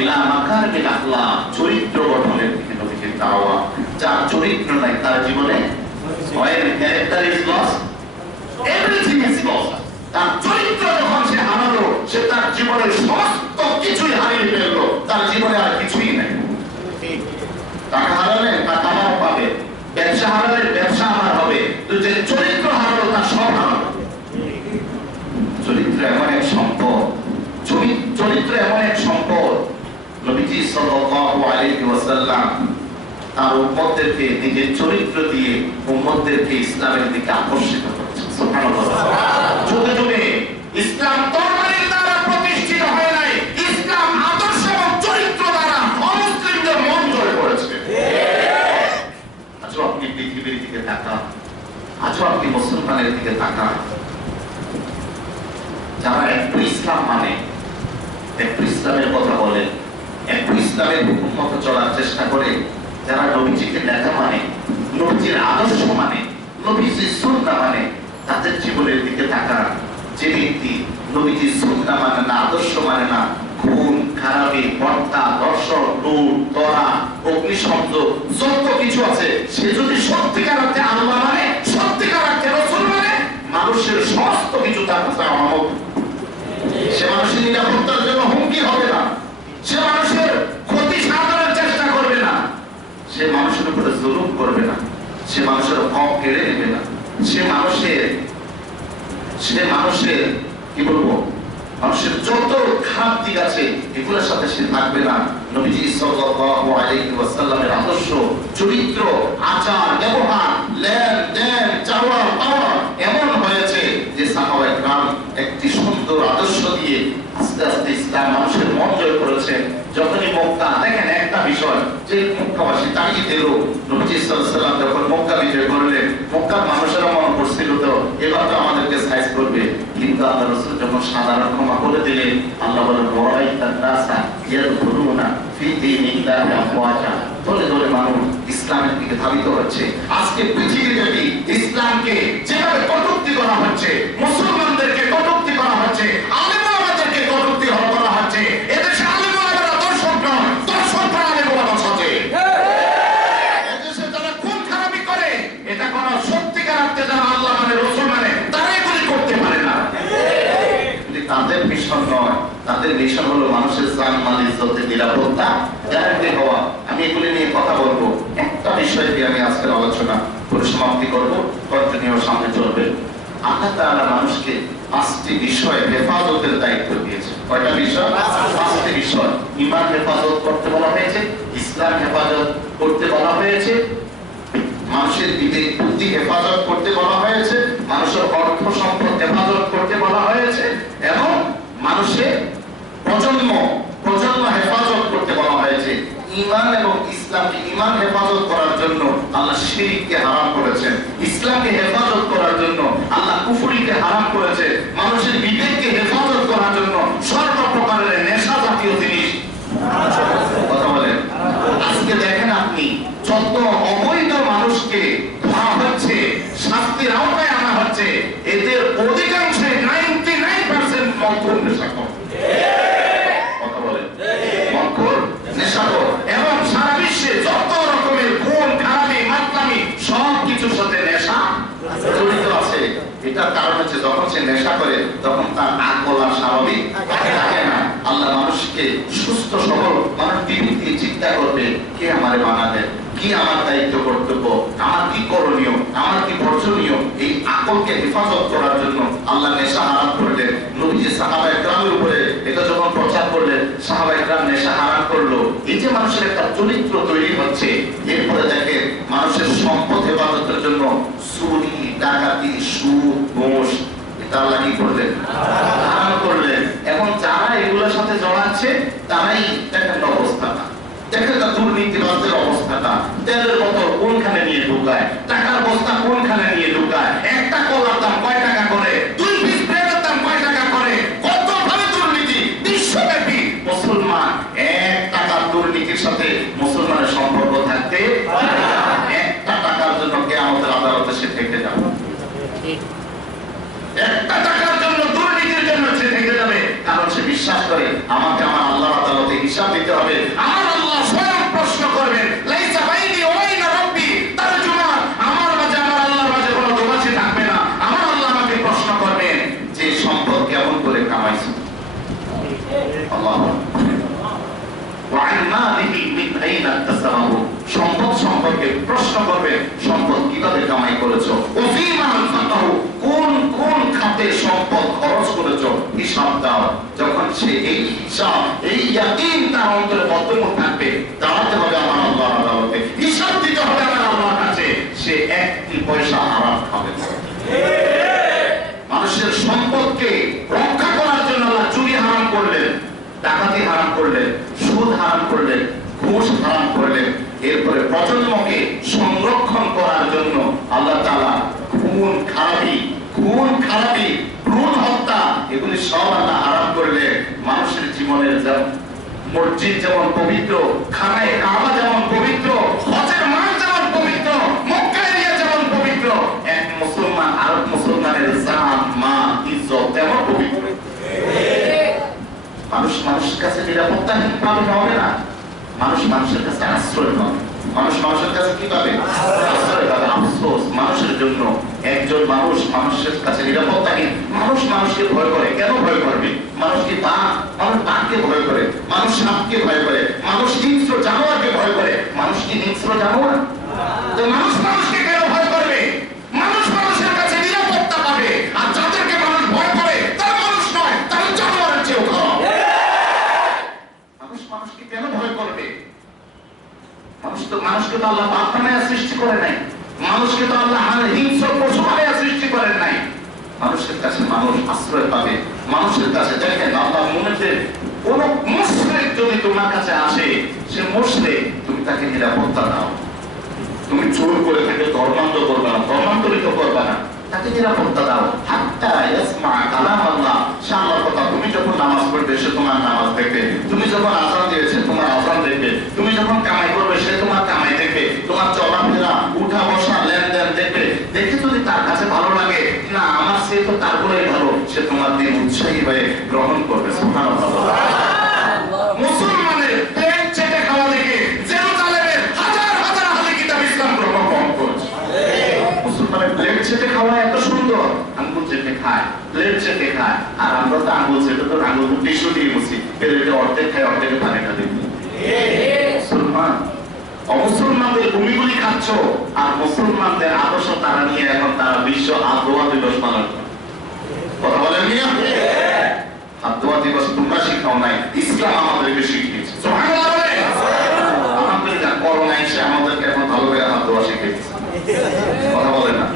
ইলা মাকারিমিল আখলাক, চরিত্র গঠনের দিকে নবীজির দাওয়াত। যার চরিত্র নাই তার জীবনে when character is lost, everything is lost. তার চরিত্র যখন সে হারালো, সে তার জীবনের সমস্ত কিছুই হারিয়ে ফেললো, তার জীবনে আর কিছুই নেই। টাকা হারালে টাকা আমার পাবে, ব্যবসা হারালে ব্যবসা আমার হবে, তো যে চরিত্র হারালো তার সব হারালো। চরিত্র এমন এক সম্পদ, চরিত্র এমন এক সম্পদ। নবীজি সাল্লাল্লাহু আলাইহি ওয়াসাল্লাম তার উম্মতদেরকে নিজের চরিত্র দিয়ে উম্মতদেরকে ইসলামের দিকে আকর্ষিত করেছেন। সুবহানাল্লাহ। যুগে যুগে ইসলাম তরবারির দ্বারা প্রতিষ্ঠিত হয় নাই, ইসলাম আদর্শ এবং চরিত্র দ্বারা অমুসলিমদের মন জয় করেছে। আজও আপনি পৃথিবীর দিকে তাকান, আজও আপনি মুসলমানের দিকে তাকান, যারা একটু ইসলাম মানে, একটু ইসলামের কথা বলে, একটু ইসলামের হুকুম মতো চলার চেষ্টা করে, যারা নবীজিকে দেখা মানে, নবীজির আদর্শ মানে, নবীজির সুন্নাহ মানে, তাদের জীবনের দিকে তাকান। যে ব্যক্তি নবীজির সুন্নাহ মানে না, আদর্শ মানে না, খুন খারাপি, হত্যা, দর্শন, লুট, তরা, অগ্নিসংযোগ, যত কিছু আছে, সে যদি সত্যিকার অর্থে আল্লাহ মানে, সত্যিকার অর্থে রাসূল মানে, মানুষের সমস্ত কিছু তার কাছে আমানত। সে মানুষের নিরাপত্তার জন্য হুমকি হবে না, সে মানুষের ক্ষতি সাধনের চেষ্টা করবে না, সে মানুষের উপরে জুলুম করবে না, সে মানুষের হক কেড়ে নেবে না, সে মানুষের কি বলবো, মানুষের যত খারাপ দিক আছে এগুলোর সাথে সে থাকবে না। নবীজি সাল্লাল্লাহু আলাইহি ওয়াসাল্লামের আদর্শ, চরিত্র, আচার, ব্যবহার, লেনদেন, চাওয়া পাওয়া এমন হয়েছে যে সাহাবায়ে কেরাম একটি সুন্দর আদর্শ দিয়ে আস্তে আস্তে ইসলাম মানুষের মন জয় করেছেন। যখনই মক্কা, দেখেন একটা বিষয়, যে মক্কাবাসী তাড়িয়ে দিল, নবীজি সাল্লাল্লাহু আলাইহি ওয়াসাল্লাম যখন মক্কা বিজয় করলেন, মক্কার মানুষেরা মনে করছিল তো এবার তো আমাদেরকে সাইজ করবে, কিন্তু আল্লাহ রাসূল যখন সাধারণ ক্ষমা করে দিলেন, আল্লাহ বলেন ওয়ারাইতান নাসা ইয়াদখুলুনা ফি দীনিল্লাহি আফওয়াজা, ধরে ধরে মানুষ ইসলামের দিকে ধাবিত হচ্ছে। আজকে পৃথিবীব্যাপী ইসলামকে যেভাবে কটূক্তি করা হচ্ছে, মুসলমানদেরকে কটূক্তি করা হচ্ছে, আলেম ওলামাদেরকে কটূক্তি করা হচ্ছে, এদেশে আলেম ওলামারা দর্শক নয়, দর্শকরা আলেম ওলামা সাজে। এদেশে যারা খুন খারাপি করে, এটা কোন সত্যিকার অর্থে যারা আল্লাহ মানে, রাসূল মানে, তারা এগুলি করতে পারে না। তাদের মিশন নয়, তাদের মিশন হলো মানুষের জান মাল ইজ্জতের নিরাপত্তা গ্যারান্টি হওয়া। আমি এগুলি নিয়ে কথা বলবো, একটা বিষয় দিয়ে আমি আজকের আলোচনা পরিসমাপ্তি করব, কন্টিনিউ সামনে চলবে। আল্লাহ তাআলা মানুষকে 5টি বিষয়ে হেফাজতের দায়িত্ব দিয়েছে। কয়টা বিষয়? 5টি বিষয়। ঈমান হেফাজত করতে বলা হয়েছে, ইসলাম হেফাজত করতে বলা হয়েছে, মানুষের বিবেক বুদ্ধি হেফাজত করতে বলা হয়েছে, মানুষের অর্থ সম্পদ হেফাজত করতে বলা হয়েছে, এবং মানুষের প্রজন্ম হেফাজত করতে বলা হয়েছে। ঈমান এবং ইসলামকে, ঈমান হেফাজত করার জন্য আল্লাহ শিরককে হারাম করেছেন, ইসলামকে হেফাজত করার জন্য আল্লাহ কুফরিকে হারাম করেছে, মানুষের বিবেককে হেফাজত করার জন্য সর্বপ্রকারের নেশা জাতীয় জিনিস কথা বলেন। আজকে দেখেন আপনি যত অবৈধ মানুষকে ধরা হচ্ছে, শাস্তির আওতায় আনা হচ্ছে, এদের অধিকাংশই 99% মন্থর নেশাখোর। কথা বলেন, মন্থর নেশাখোর। এবং সারা বিশ্বে যত রকমের খুন খারাপি মাতলামি সব কিছুর সাথে নেশা সে নেশা করে তখন তার আকল আর স্বাভাবিক থাকে না। আল্লাহ মানুষকে সুস্থ সবল মানুষ বিবেক চিন্তা করবে, কে আমারে বানাবে, কি আমার দায়িত্ব কর্তব্য, আমার কি করণীয়, আমার কি বর্জনীয়, এই আকলকে হেফাজত করার জন্য আল্লাহ নেশা হারাম করলেন। নবীজি সাহাবায়ে কেরামের উপরে এটা যখন প্রচার করলেন, সাহাবায়ে কেরাম নেশা হারাম করলো। এই যে মানুষের একটা চরিত্র তৈরি হচ্ছে, এরপরে দেখেন মানুষের সম্পদ হেফাজতের জন্য চুরি, ডাকাতি, সুদ, ঘুষ এটা আল্লাহ কি করলেন? হারাম করলেন। এখন যারা এগুলোর সাথে জড়াচ্ছে তারাই দেখেন অবস্থাটা, দেখেন না দুর্নীতিবাজদের অবস্থাটা, তেলের বোতল কোনখানে নিয়ে ঢুকায়, টাকার বস্তা কোনখানে নিয়ে ঢুকায়, একটা কলার দাম কয় টাকা করে, 2 পিস ব্রেডের দাম কয় টাকা করে, কত ভাবে দুর্নীতি বিশ্বব্যাপী। মুসলমান 1 টাকার দুর্নীতির সাথে মুসলমানের সম্পর্ক থাকতে পারে না। 1টা টাকার জন্য কিয়ামতের আদালতে সে থেকে যাবে, 1টা টাকার জন্য দুর্নীতির জন্য সে থেকে যাবে। কারণ সে বিশ্বাস করে আমাকে আমার আল্লাহর আদালতে হিসাব দিতে হবে। আমার আল্লাহ স্বয়ং প্রশ্ন করবেন, লাইসা বাইনি ওয়া বাইনা রাব্বি তারজুমা, আমার মাঝে আমার আল্লাহর মাঝে কোনো দোভাষী থাকবে না। আমার আল্লাহ আমাকে প্রশ্ন করবেন যে সম্পদ কেমন করে কামাইছো। আল্লাহু ওয়া আন মালিহি মিন আইনা তাসাবাহু, সম্পদ সম্পর্কে প্রশ্ন করবে, সম্পদ কিভাবে কামাই করেছো, ওফিমা আনফাকাহু, কোন কোন খাতে সম্পদ খরচ করেছো, হিসাব দাও। যখন সে এই হিসাব, এই ইয়াকিন তার অন্তরে বর্তমান থাকবে, দাঁড়াতে হবে আমার আল্লাহর আদালতে, হিসাব দিতে হবে আমার আল্লাহর কাছে, সে 1টি পয়সা হারাম খাবে না। মানুষের সম্পদকে রক্ষা করার জন্য আল্লাহ চুরি হারাম করলেন, ডাকাতি হারাম করলেন, সুদ হারাম করলেন, ঘুষ হারাম করলেন। এরপরে প্রজন্মকে সংরক্ষণ করার জন্য আল্লাহ তাআলা খুন খারাপি, ভ্রূণ হত্যা, এগুলি সব আল্লাহ হারাম করলেন। মানুষের জীবনের মসজিদ যেমন পবিত্র, খানায়ে কাবা যেমন পবিত্র, হজের মাঠ যেমন পবিত্র, মক্কা এরিয়া যেমন পবিত্র, এক মুসলমান আরেক মুসলমানের জান, মাল, ইজ্জত তেমন পবিত্র। মানুষ মানুষের কাছে নিরাপত্তাহীন পাবে না, মানুষ মানুষের কাছে আশ্রয় পাবে, মানুষ মানুষের কাছে কি পাবে? আশ্রয় পাবে। আফসোস মানুষের জন্য, একজন মানুষ মানুষের কাছে নিরাপত্তাহীন। মানুষ মানুষকে ভয় করে, কেন ভয় করবে? মানুষ বাঘকে ভয় করে, মানুষ সাপকে ভয় করে, মানুষ হিংস্র জানোয়ারকে ভয় করে। মানুষ কি হিংস্র জানোয়ার? তো মানুষ মানুষকে কেন ভয় করবে? মানুষ মানুষের কাছে নিরাপত্তা পাবে, আর যাদেরকে মানুষ ভয় করে তারা মানুষ নয়, তারা জানোয়ারের চেয়েও খারাপ। মানুষ মানুষকে কেন ভয় করবে? মানুষকে তো আল্লাহ পাপ বানায়া সৃষ্টি করে নাই, মানুষকে তো আল্লাহ হিংস্র পশু বানায়া সৃষ্টি করেন নাই। মানুষের কাছে মানুষ আশ্রয় পাবে, মানুষের কাছে দেখেন আল্লাহ মুমিনদের কোন মুশরিক যদি তোমার কাছে আসে, সে মুশরিক, তুমি তাকে নিরাপত্তা দাও। তুমি চোর করে থাকে ধর্মান্তর করবে না, ধর্মান্তরিত করবে না, তাকে নিরাপত্তা দাও। হাত্তা ইয়াসমা কালাম আল্লাহ, সে আল্লাহর কথা। তুমি যখন নামাজ পড়বে সে তোমার নামাজ দেখবে, তুমি যখন আযান দিবে সে তোমার আযান দেখবে, তুমি যখন কামাই করবে সে তোমার কামাই দেখবে, তোমার চলাফেরা, উঠা বসা, লেনদেন দেখবে। দেখে যদি তার কাছে ভালো লাগে, না আমার সে তো তারপরেই ভালো, সে তোমার দিন উৎসাহী হয়ে গ্রহণ করবে। সুবহানাল্লাহ। মুসলমানের পেট চেটে খাওয়া দেখে জেরুজালেমের হাজার হাজার আহলে কিতাব ইসলাম গ্রহণ করেছে। মুসলমানের প্লেট চেটে খাওয়া এত সুন্দর, আঙ্গুল চেটে খায়, প্লেট চেটে খায়, আর আমরা তো আঙ্গুল চেটে তো আঙ্গুল টিস্যু দিয়ে মুছি, প্লেটে অর্ধেক খায়, অর্ধেকে পানিটা দিই। মুসলমান অমুসলমানদের ভূমিগুলি খাচ্ছ, আর মুসলমানদের আদর্শ তারা নিয়ে এখন তারা বিশ্ব হাত ধোয়া দিবস পালন করে। কথা বলেন মিয়া? হাত ধোয়া দিবস তোমরা শিখাও নাই, ইসলাম আমাদেরকে শিখিয়েছে। সুবহানাল্লাহ বলে। আলহামদুলিল্লাহ, করোনা এসে আমাদেরকে এখন ভালো করে হাত ধোয়া শিখিয়েছে। কথা বলেন না?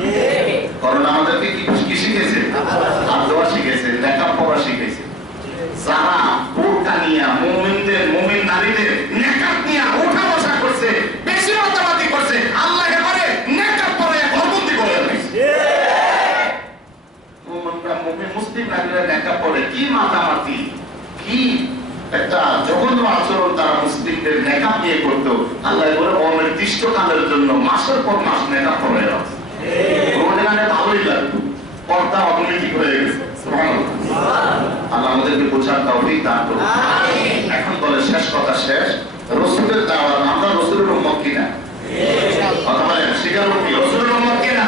করোনা আমাদেরকে কি শিখেছে? হাত ধোয়া শিখেছে, মেকআপ করা শিখেছে। যারা বোরকা নিয়ে মুমিন নারীদের মেকআপ নিয়ে ওঠা বসা করছে, বেশি মাতামাতি করছে, আল্লাহ এবারে মেকআপ পরে ঘরবন্দি করে দিয়েছে। মুসলিম নারীরা মেকআপ পরে কি মাতামাতি, কি একটা জঘন্য আচরণ তারা মুসলিমদের মেকআপ নিয়ে করতো। আল্লাহ এবারে অনির্দিষ্ট কালের জন্য মাসের পর মাস মেকআপ করে রাখছে। ভালোই লাগতো, পর্দা অটোমেটিক হয়ে গেছে। আল্লাহ আমাদেরকে বোঝার তৌফিক দান করুন। এখন বলে শেষ কথা, শেষ রাসূলের দাওয়াত, আমরা রাসূলের উম্মত কিনা? কথা বলেন, স্বীকার করি রাসূলের উম্মত কিনা?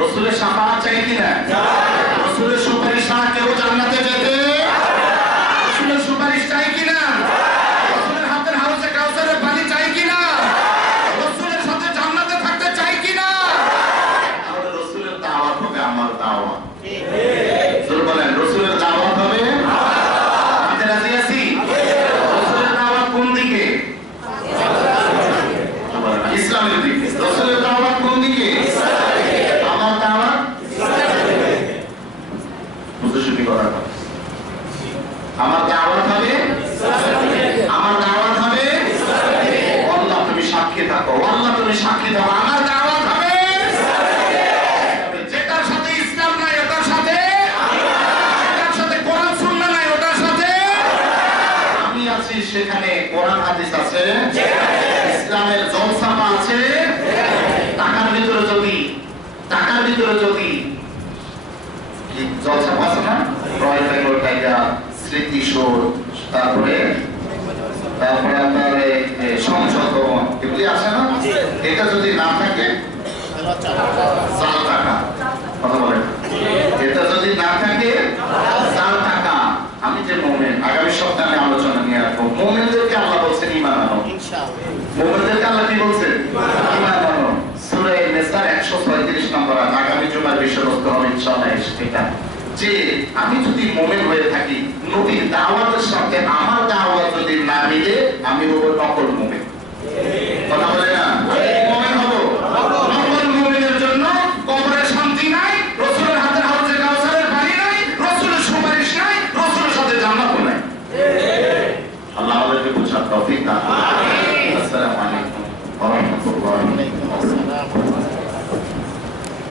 রাসূলের শাফাআত চাই কিনা? ইসলামের জলসাপা আছে টাকার ভিতরে যদি জলসাপা আছে না, রয়্যাল বেঙ্গল টাইগার, স্মৃতিসৌধ, তারপরে আপনার সংসদ ভবন, এগুলি আছে না, এটা যদি না থাকে জাল টাকা, কথা বলেন, এটা যদি না থাকে জাল টাকা। আমি যে মুমিন, আগামী সপ্তাহে আমি আলোচনা নিয়ে আসবো। মুমিনদেরকে আল্লাহ বলছেন ঈমান আনো, মুমিনদেরকে আল্লাহ কি বলছেন? ঈমান আনো। সূরা নিসার 136 নম্বর আয়াত, আগামী জুমার বিষয়বস্তু হবে ইনশাআল্লাহ এটা, যে আমি যদি মুমিন হয়ে থাকি, নবীর দাওয়াতের সাথে আমার দাওয়াত যদি না মিলে, আমি হবো নকল